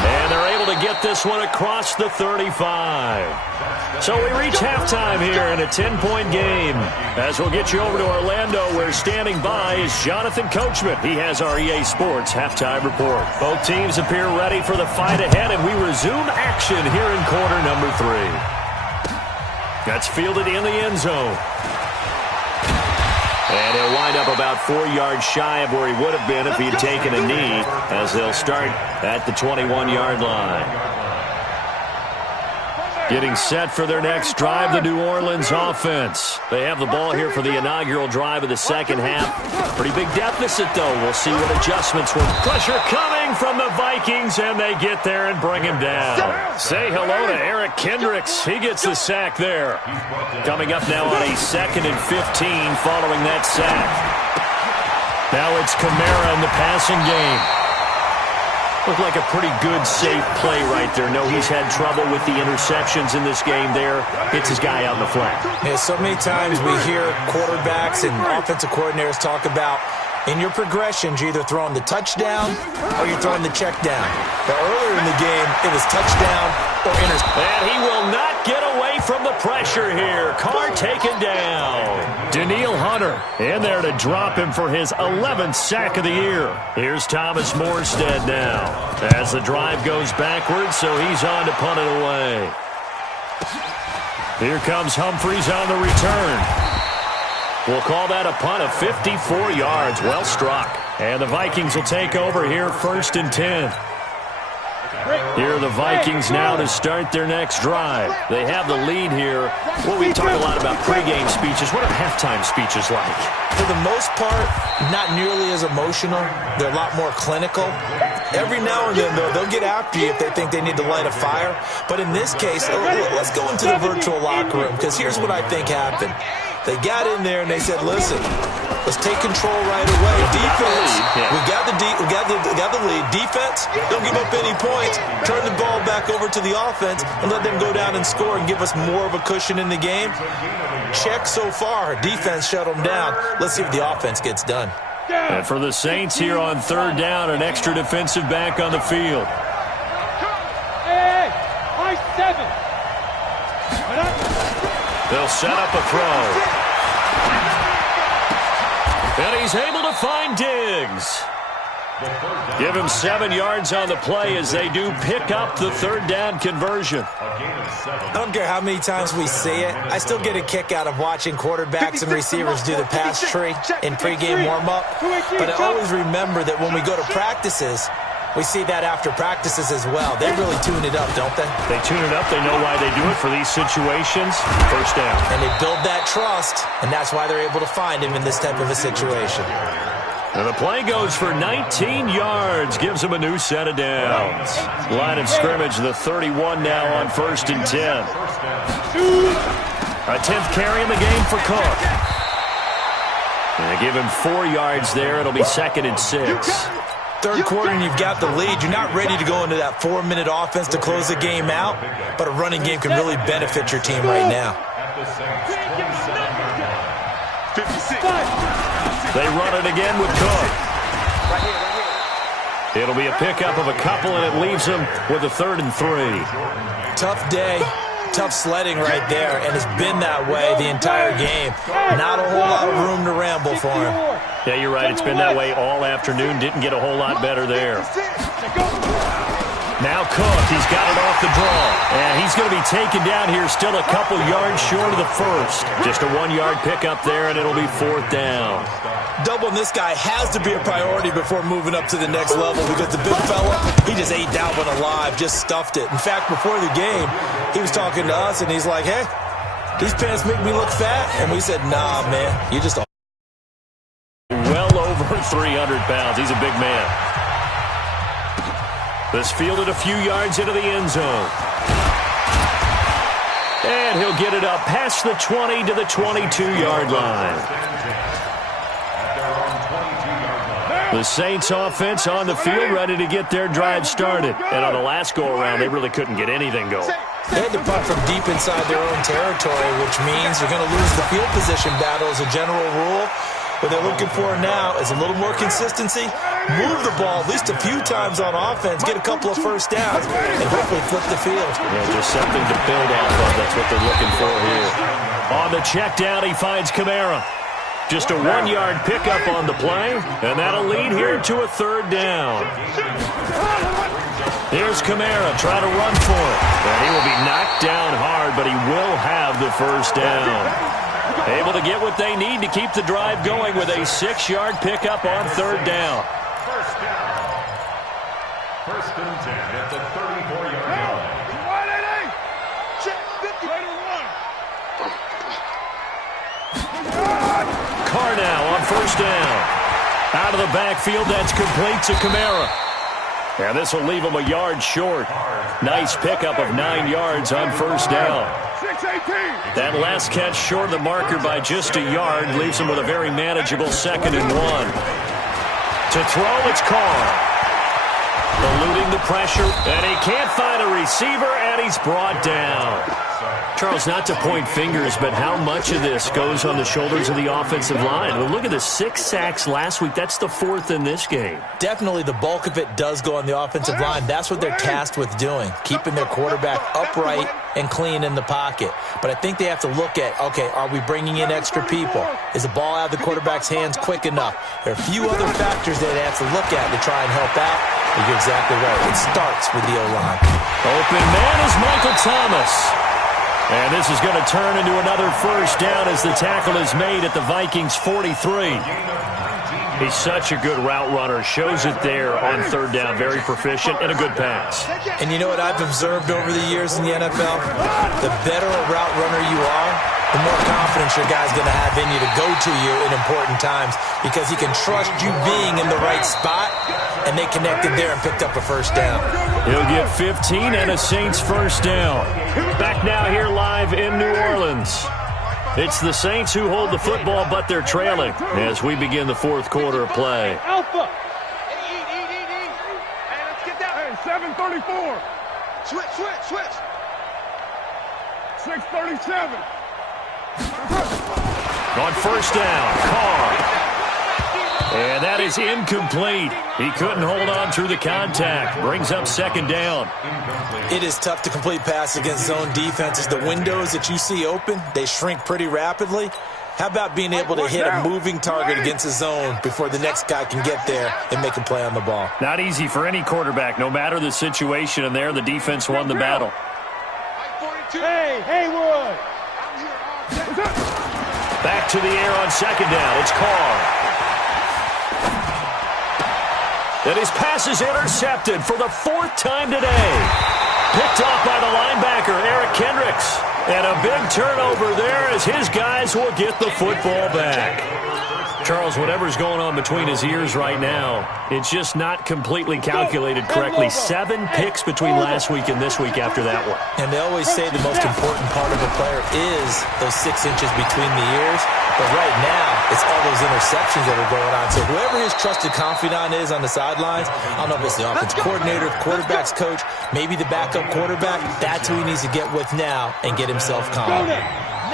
And they're able to get this one across the 35. So we reach halftime here in a 10-point game. As we'll get you over to Orlando, where standing by is Jonathan Coachman. He has our EA Sports halftime report. Both teams appear ready for the fight ahead, and we resume action here in quarter number 3. That's fielded in the end zone. And he'll wind up about 4 yards shy of where he would have been if he had taken a knee, as they'll start at the 21-yard line. Getting set for their next drive, the New Orleans offense. They have the ball here for the inaugural drive of the second half. Pretty big deficit, though. We'll see what adjustments were. Pressure coming from the Vikings, and they get there and bring him down. Say hello to Eric Kendricks. He gets the sack there. Coming up now on a 2nd and 15 following that sack. Now it's Kamara in the passing game. Looked like a pretty good, safe play right there. No, he's had trouble with the interceptions in this game there. Hits his guy out in the flat. Yeah, so many times we hear quarterbacks and offensive coordinators talk about in your progressions, you're either throwing the touchdown or you're throwing the check down. But earlier in the game, it was touchdown or interception. And he will not get away from the pressure here. Carr taken down. Danielle Hunter in there to drop him for his 11th sack of the year. Here's Thomas Morstead now as the drive goes backwards, so he's on to punt it away. Here comes Humphries on the return. We'll call that a punt of 54 yards. Well struck. And the Vikings will take over here 1st and 10. Here are the Vikings now to start their next drive. They have the lead here. Well, we talk a lot about pregame speeches. What are halftime speeches like? For the most part, not nearly as emotional. They're a lot more clinical. Every now and then, though, they'll get after you if they think they need to light a fire. But in this case, let's go into the virtual locker room, because here's what I think happened. They got in there and they said, listen, let's take control right away. Defense, we got the lead. Defense, don't give up any points. Turn the ball back over to the offense and let them go down and score and give us more of a cushion in the game. Check so far. Defense shut them down. Let's see if the offense gets done. And for the Saints here on 3rd down, an extra defensive back on the field. Hey, high 7. They'll set up a throw. And he's able to find Diggs. Give him 7 yards on the play as they do pick up the 3rd down conversion. I don't care how many times we see it. I still get a kick out of watching quarterbacks and receivers do the pass tree in pregame warm-up. But I always remember that when we go to practices, we see that after practices as well. They really tune it up, don't they? They tune it up. They know why they do it for these situations. 1st down. And they build that trust, and that's why they're able to find him in this type of a situation. And the play goes for 19 yards. Gives him a new set of downs. Line of scrimmage, the 31 now on 1st and 10. A 10th carry in the game for Cook. And they give him 4 yards there. It'll be 2nd and 6. Third quarter and you've got the lead. You're not ready to go into that 4-minute offense to close the game out, but a running game can really benefit your team right now. 56. They run it again with Cook. It'll be a pickup of a couple, and it leaves them with a 3rd and 3. Tough day. Tough sledding right there, and it's been that way the entire game. Not a whole lot of room to ramble for him. Yeah, you're right. It's been that way all afternoon. Didn't get a whole lot better there. Now Cook, he's got it off the draw. And he's going to be taken down here, still a couple yards short of the first. Just a 1-yard pickup there, and it'll be 4th down. Doubling this guy has to be a priority before moving up to the next level because the big fella, he just ate that one alive, just stuffed it. In fact, before the game, he was talking to us, and he's like, hey, these pants make me look fat. And we said, nah, man, you're just well over 300 pounds. He's a big man. This fielded a few yards into the end zone. And he'll get it up past the 20 to the 22-yard line. The Saints offense on the field ready to get their drive started. And on the last go-around, they really couldn't get anything going. They had to punt from deep inside their own territory, which means you're going to lose the field position battle as a general rule. What they're looking for now is a little more consistency, move the ball at least a few times on offense, get a couple of first downs, and hopefully flip the field. Yeah, just something to build off of. That's what they're looking for here. On the check down, he finds Kamara. Just a 1-yard pickup on the play, and that'll lead here to a 3rd down. Here's Kamara trying to run for it. And he will be knocked down hard, but he will have the first down. Able to get what they need to keep the drive going with a 6-yard pickup on 3rd down. First and 10 at the 34-yard line. Carr now on 1st down. Out of the backfield, that's complete to Kamara. And this will leave him a yard short. Nice pickup of 9 yards on 1st down. That last catch short of the marker by just a yard leaves him with a very manageable 2nd and 1. To throw, it's Carr. Eluding the pressure, and he can't find a receiver, and he's brought down. Charles, not to point fingers, but how much of this goes on the shoulders of the offensive line? Well, look at the 6 sacks last week. That's the 4th in this game. Definitely the bulk of it does go on the offensive line. That's what they're tasked with doing, keeping their quarterback upright and clean in the pocket. But I think they have to look at, okay, are we bringing in extra people? Is the ball out of the quarterback's hands quick enough? There are a few other factors that they have to look at to try and help out. But you're exactly right. It starts with the O-line. Open man is Michael Thomas. And this is going to turn into another first down as the tackle is made at the Vikings 43. He's such a good route runner. Shows it there on 3rd down. Very proficient and a good pass. And you know what I've observed over the years in the NFL? The better a route runner you are, the more confidence your guy's going to have in you to go to you in important times because he can trust you being in the right spot, and they connected there and picked up a first down. He'll get 15 and a Saints first down. Back now here live in New Orleans. It's the Saints who hold the football, but they're trailing as we begin the 4th quarter of play. Alpha. Hey, let's get down. Hey, 734. Switch. 637. On 1st down, Carr. And that is incomplete. He couldn't hold on through the contact. Brings up 2nd down. It is tough to complete pass against zone defenses. The windows that you see open, they shrink pretty rapidly. How about being able to hit a moving target against a zone before the next guy can get there and make a play on the ball? Not easy for any quarterback, no matter the situation. And there, the defense won the battle. Hey, Haywood. Back to the air on 2nd down. It's Carr. And his pass is intercepted for the 4th time today. Picked off by the linebacker, Eric Kendricks. And a big turnover there as his guys will get the football back. Charles, whatever's going on between his ears right now, it's just not completely calculated correctly. 7 picks between last week and this week after that one. And they always say the most important part of a player is those 6 inches between the ears. But right now, it's all those interceptions that are going on. So whoever his trusted confidant is on the sidelines, I don't know if it's the offensive coordinator, quarterback's coach, maybe the backup quarterback, that's who he needs to get with now and get himself calm.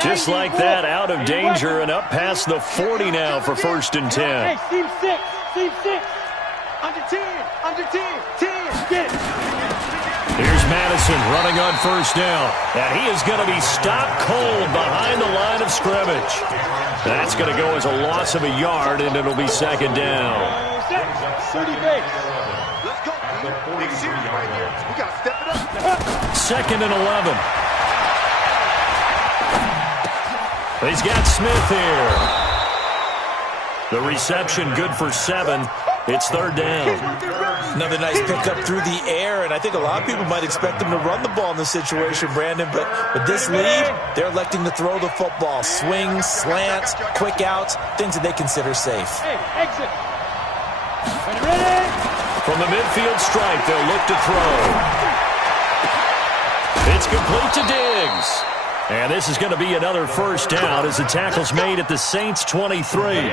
Just like that, out of danger and up past the 40 now for 1st and 10. Hey, seam 6. Under 10. Under 10. 10. Get. Here's Madison running on first down. And he is going to be stopped cold behind the line of scrimmage. That's going to go as a loss of a yard, and it'll be second down. Set. 30 base. Let's go. Big series right here. We got to step it up. Second and 11. He's got Smith here. The reception good for 7. It's third down. Another nice pickup through the air, and I think a lot of people might expect them to run the ball in this situation, Brandon, but with this lead, they're electing to throw the football. Swings, slants, quick outs, things that they consider safe. Hey, exit. Ready? From the midfield stripe, they'll look to throw. It's complete to Diggs. And this is going to be another first down as the tackle's made at the Saints 23.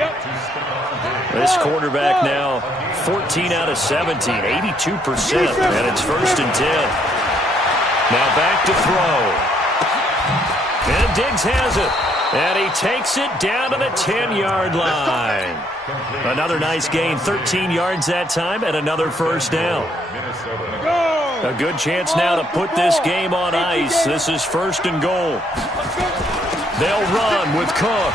This quarterback now 14 out of 17, 82%, and it's first and 10. Now back to throw. And Diggs has it. And he takes it down to the 10-yard line. Another nice gain, 13 yards that time, and another first down. A good chance now to put this game on ice. This is first and goal. They'll run with Cook.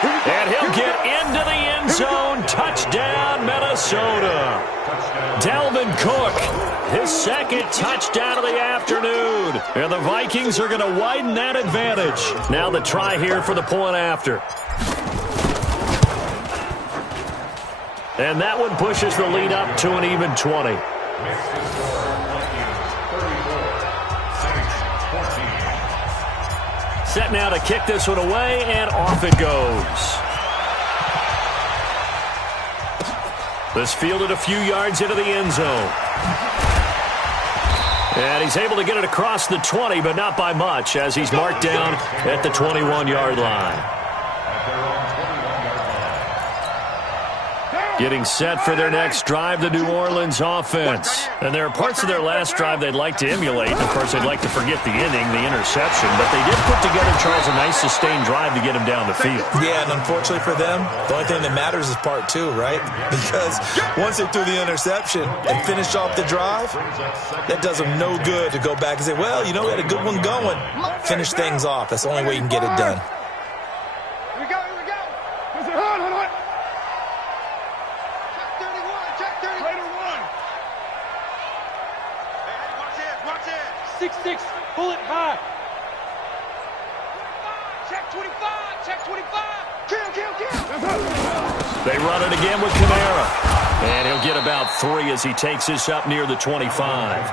And he'll get into the end zone. Touchdown, Minnesota. Dalvin Cook, his second touchdown of the afternoon. And the Vikings are going to widen that advantage. Now the try here for the point after. And that one pushes the lead up to an even 20. Set now to kick this one away, and off it goes. This fielded a few yards into the end zone. And he's able to get it across the 20, but not by much, as he's marked down at the 21-yard line. Getting set for their next drive, the New Orleans offense. And there are parts of their last drive they'd like to emulate. Of course, they'd like to forget the inning, the interception. But they did put together, Charles, a nice sustained drive to get him down the field. Yeah, and unfortunately for them, the only thing that matters is part 2, right? Because once they threw the interception and finished off the drive, that does them no good to go back and say, well, you know, we had a good one going. Finish things off. That's the only way you can get it done. Here we go. Here we go. Hold on. Check 31. Check 31. Hey, watch it. 6-6. Pull it high. Check 25. Check 25. Kill. They run it again with Kamara. And he'll get about 3 as he takes this up near the 25.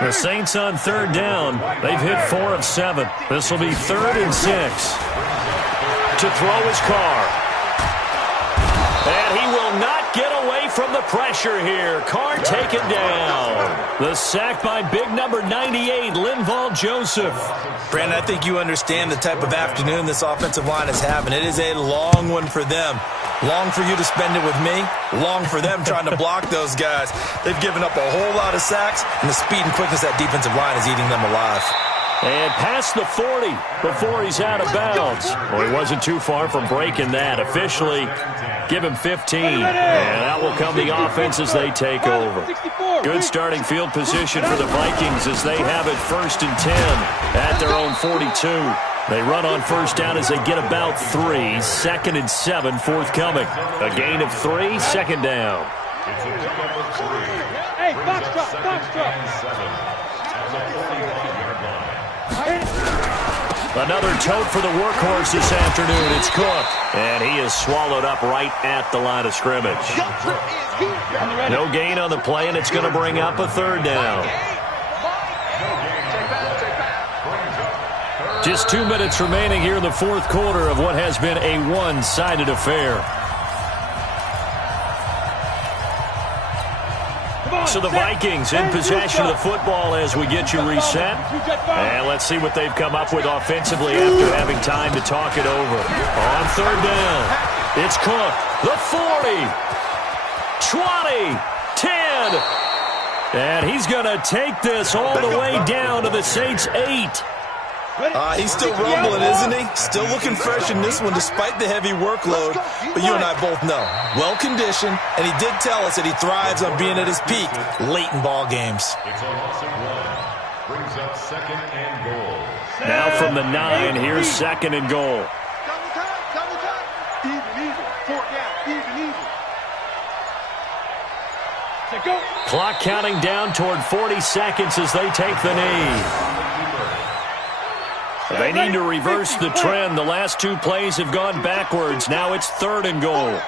The Saints on third down. They've hit 4 of 7. This will be 3rd and 6. To throw his Carr. And he will not get away from the pressure here. Carr taken down. The sack by big number 98, Linval Joseph. Brandon, I think you understand the type of afternoon this offensive line is having. It is a long one for them. Long for you to spend it with me. Long for them trying to block those guys. They've given up a whole lot of sacks, and the speed and quickness of that defensive line is eating them alive. And past the 40 before he's out of bounds. Well, he wasn't too far from breaking that. Officially, give him 15. And that will come the offense as they take over. Good starting field position for the Vikings as they have it 1st and 10 at their own 42. They run on first down as they get about 3. 2nd and 7 forthcoming. A gain of 3, second down. Hey, box drop. Another tote for the workhorse this afternoon. It's Cook. And he is swallowed up right at the line of scrimmage. No gain on the play, and it's going to bring up a 3rd down. Just 2 minutes remaining here in the 4th quarter of what has been a one-sided affair. So the Vikings in possession of the football as we get you reset. And let's see what they've come up with offensively after having time to talk it over. On 3rd down, it's Cook. The 40, 20, 10. And he's going to take this all the way down to the Saints' 8. He's still rumbling, isn't he? Still looking fresh in this one despite the heavy workload. But you and I both know, well-conditioned, and he did tell us that he thrives on being at his peak late in ball games. It's a loss of 1. Brings up second and goal. Now from the 9, here's second and goal. Double time. Even. 4 down. Even. Go. Clock counting down toward 40 seconds as they take the knee. They need to reverse the trend. The last 2 plays have gone backwards. Now it's third and goal.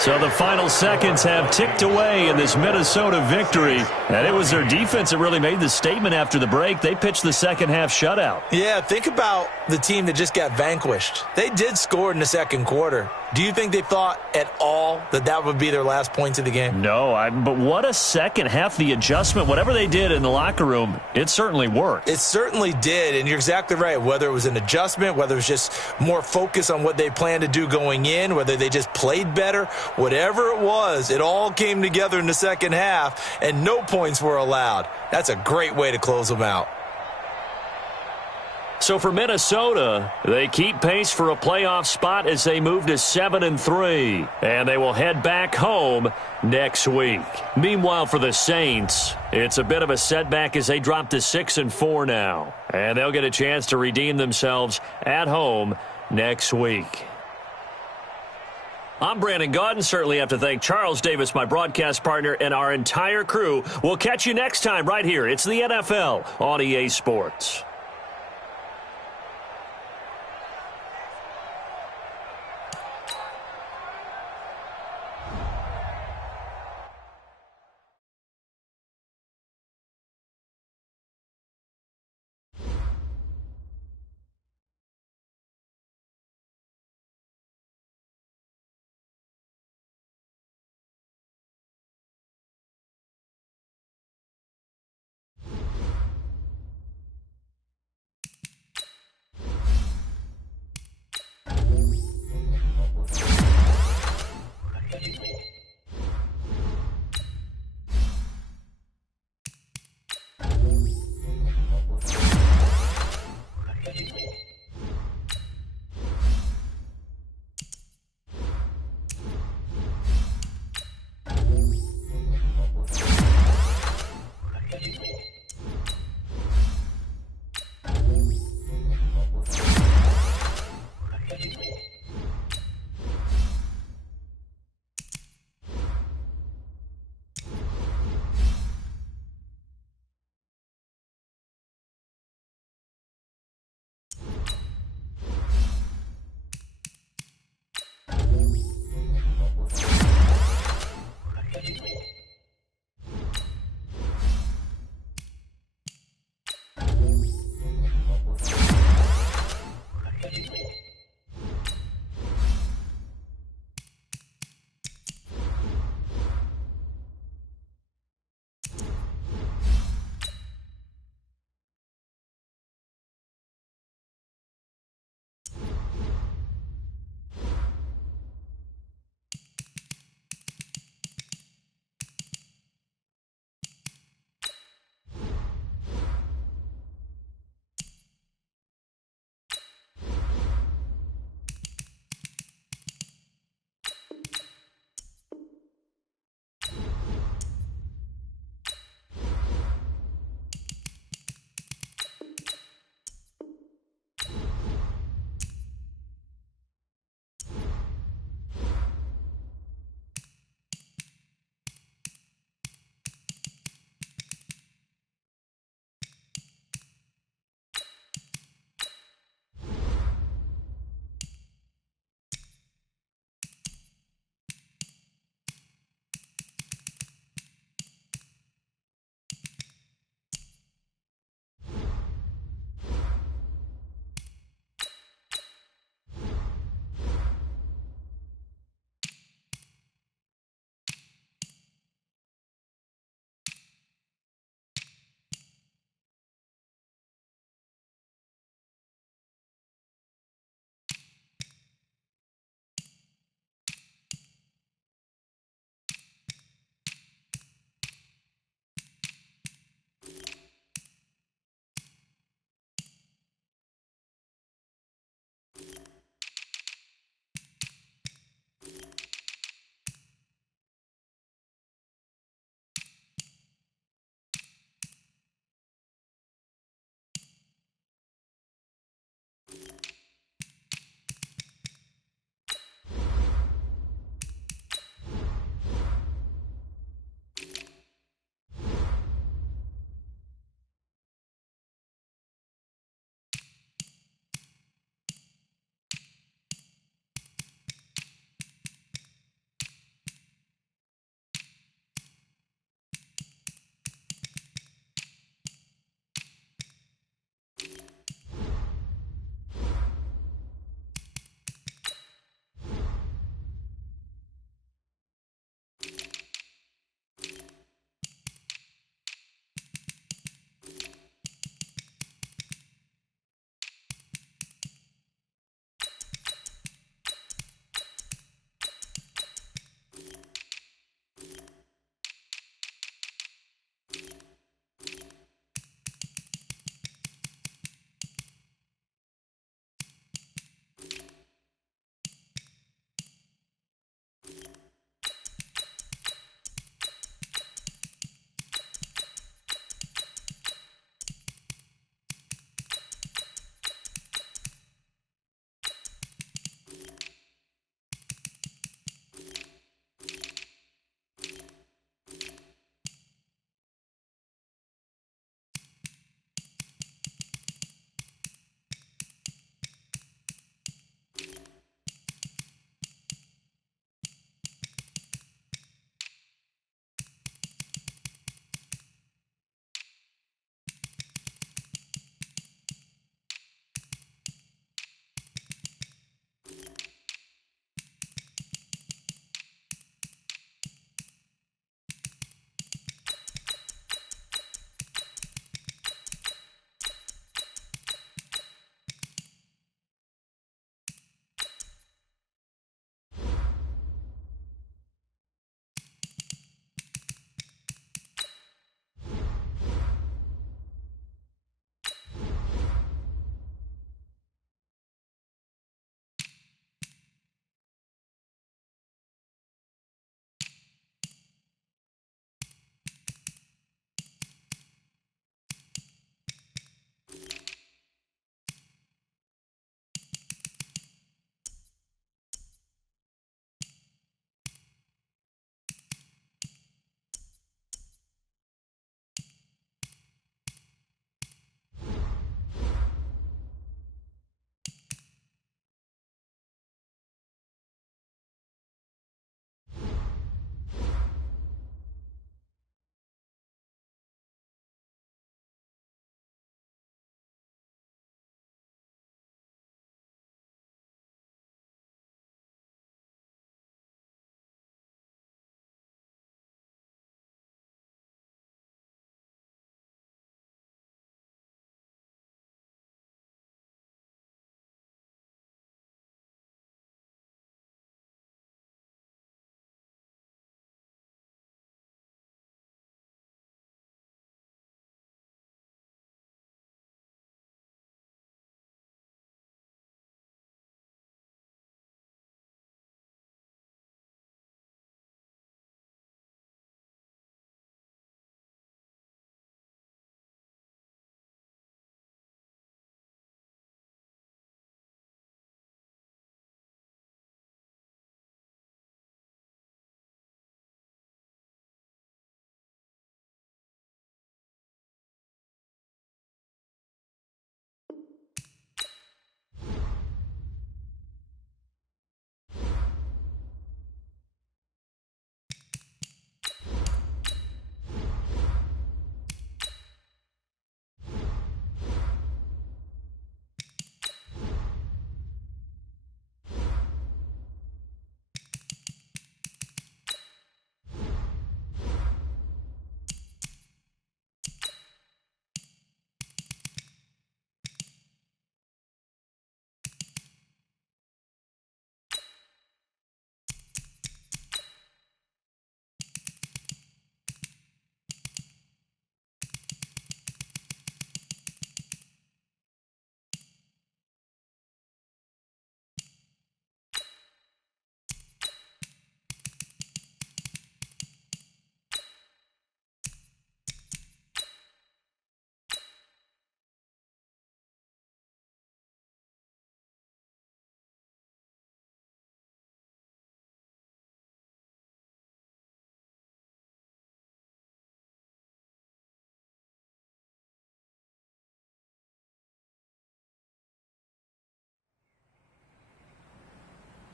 So the final seconds have ticked away in this Minnesota victory. And it was their defense that really made the statement after the break. They pitched the second half shutout. Yeah, think about the team that just got vanquished. They did score in the second quarter. Do you think they thought at all that that would be their last points of the game? No, but what a second half. The adjustment, whatever they did in the locker room, it certainly worked. It certainly did, and you're exactly right. Whether it was an adjustment, whether it was just more focus on what they planned to do going in, whether they just played better, whatever it was, it all came together in the second half, and no points were allowed. That's a great way to close them out. So for Minnesota, they keep pace for a playoff spot as they move to 7-3, and they will head back home next week. Meanwhile, for the Saints, it's a bit of a setback as they drop to 6-4 now, and they'll get a chance to redeem themselves at home next week. I'm Brandon Gaudin. Certainly have to thank Charles Davis, my broadcast partner, and our entire crew. We'll catch you next time right here. It's the NFL on EA Sports.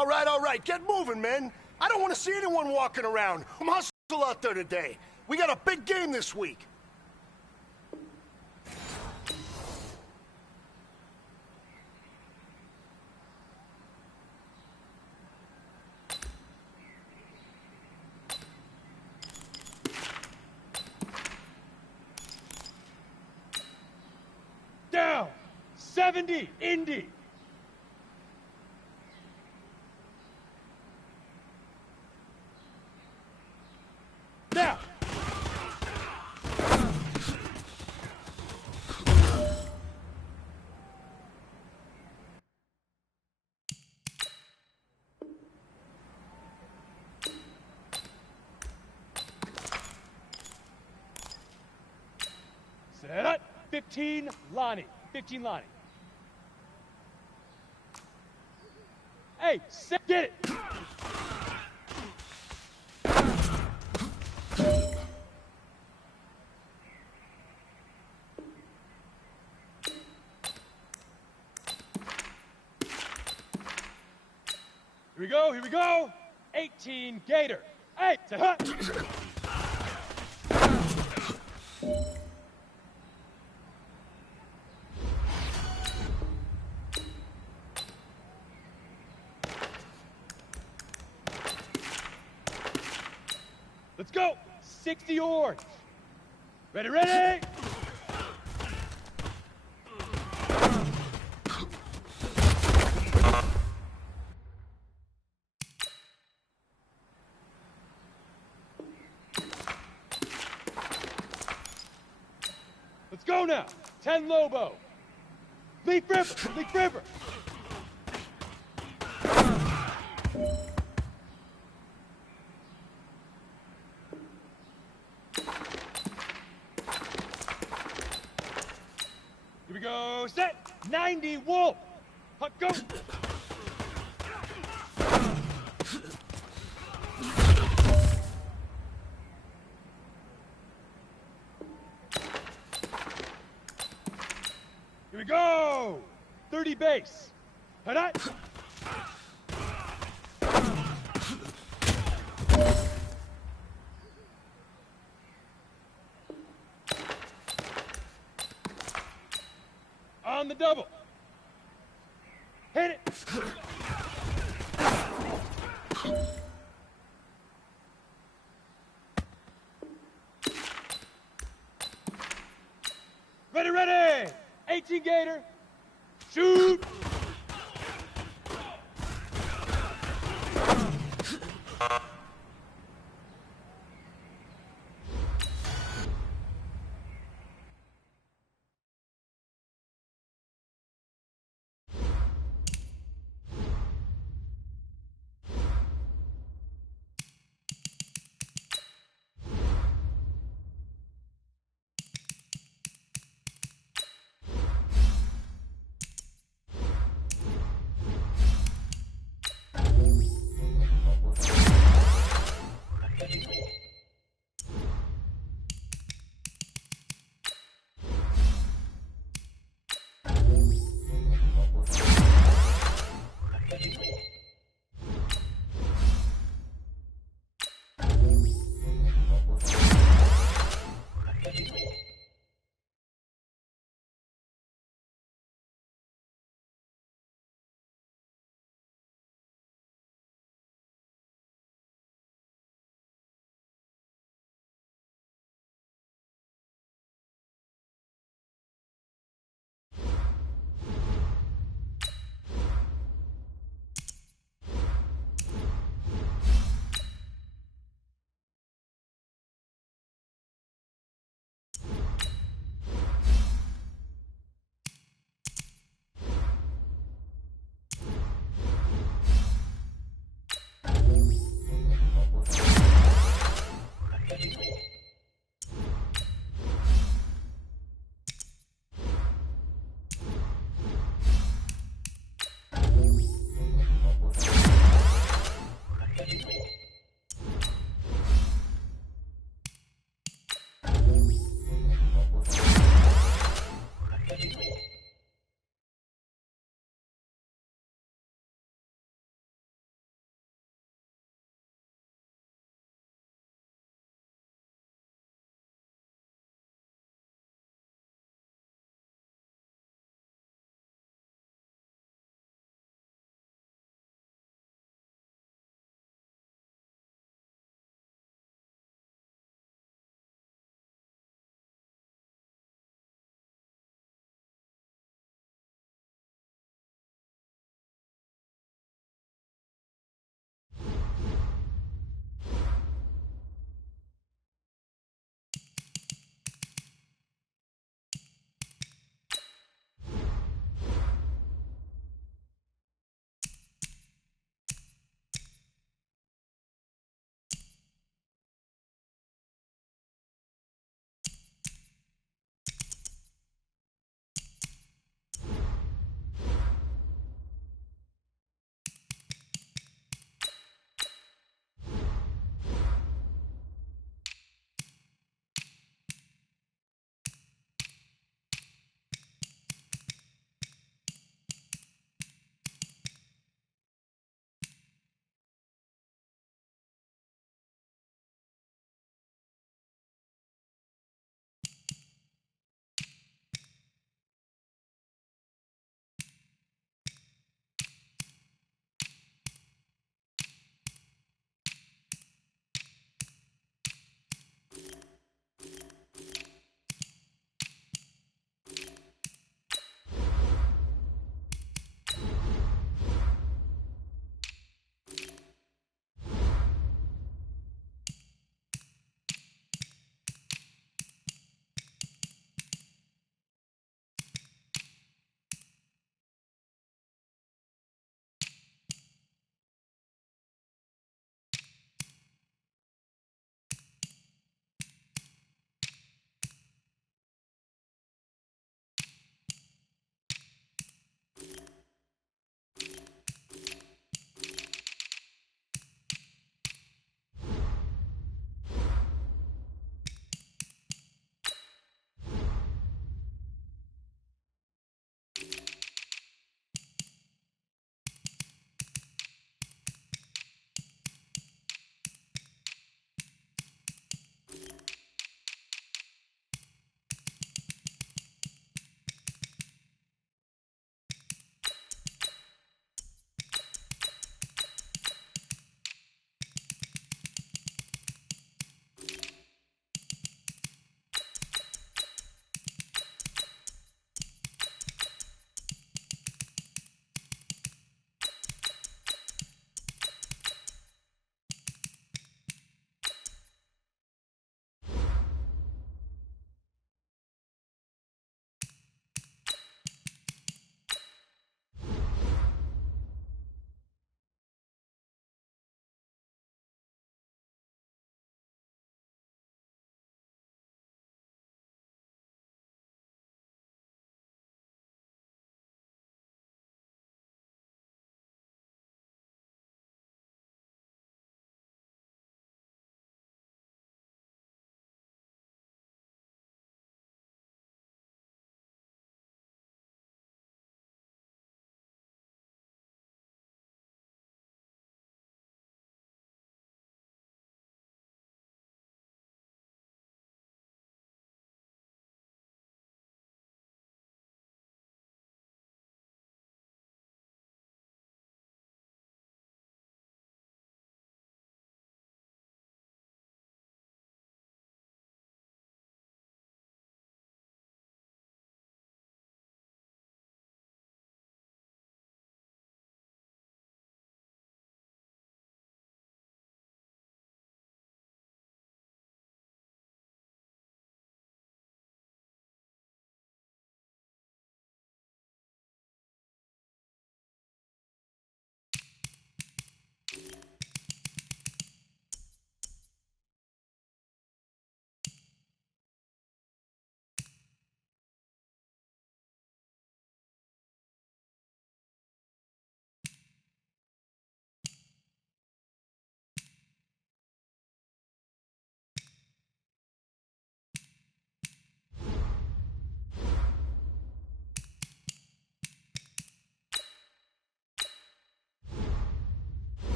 All right. Get moving, man. I don't want to see anyone walking around. I'm hustle out there today. We got a big game this week. Down. 70, Indy. Now. Set. 15, Lonnie. 15, Lonnie. Hey, get it. Here we go. 18, Gator. Hey, let's go. 60 orange. Ready. Let's go now. 10 Lobo. Leaf River. Here we go. Set. 90 Wolf. Huck, go. Here we go! 30 base. Hit. On the double. Hit it. Ready. 18 Gator.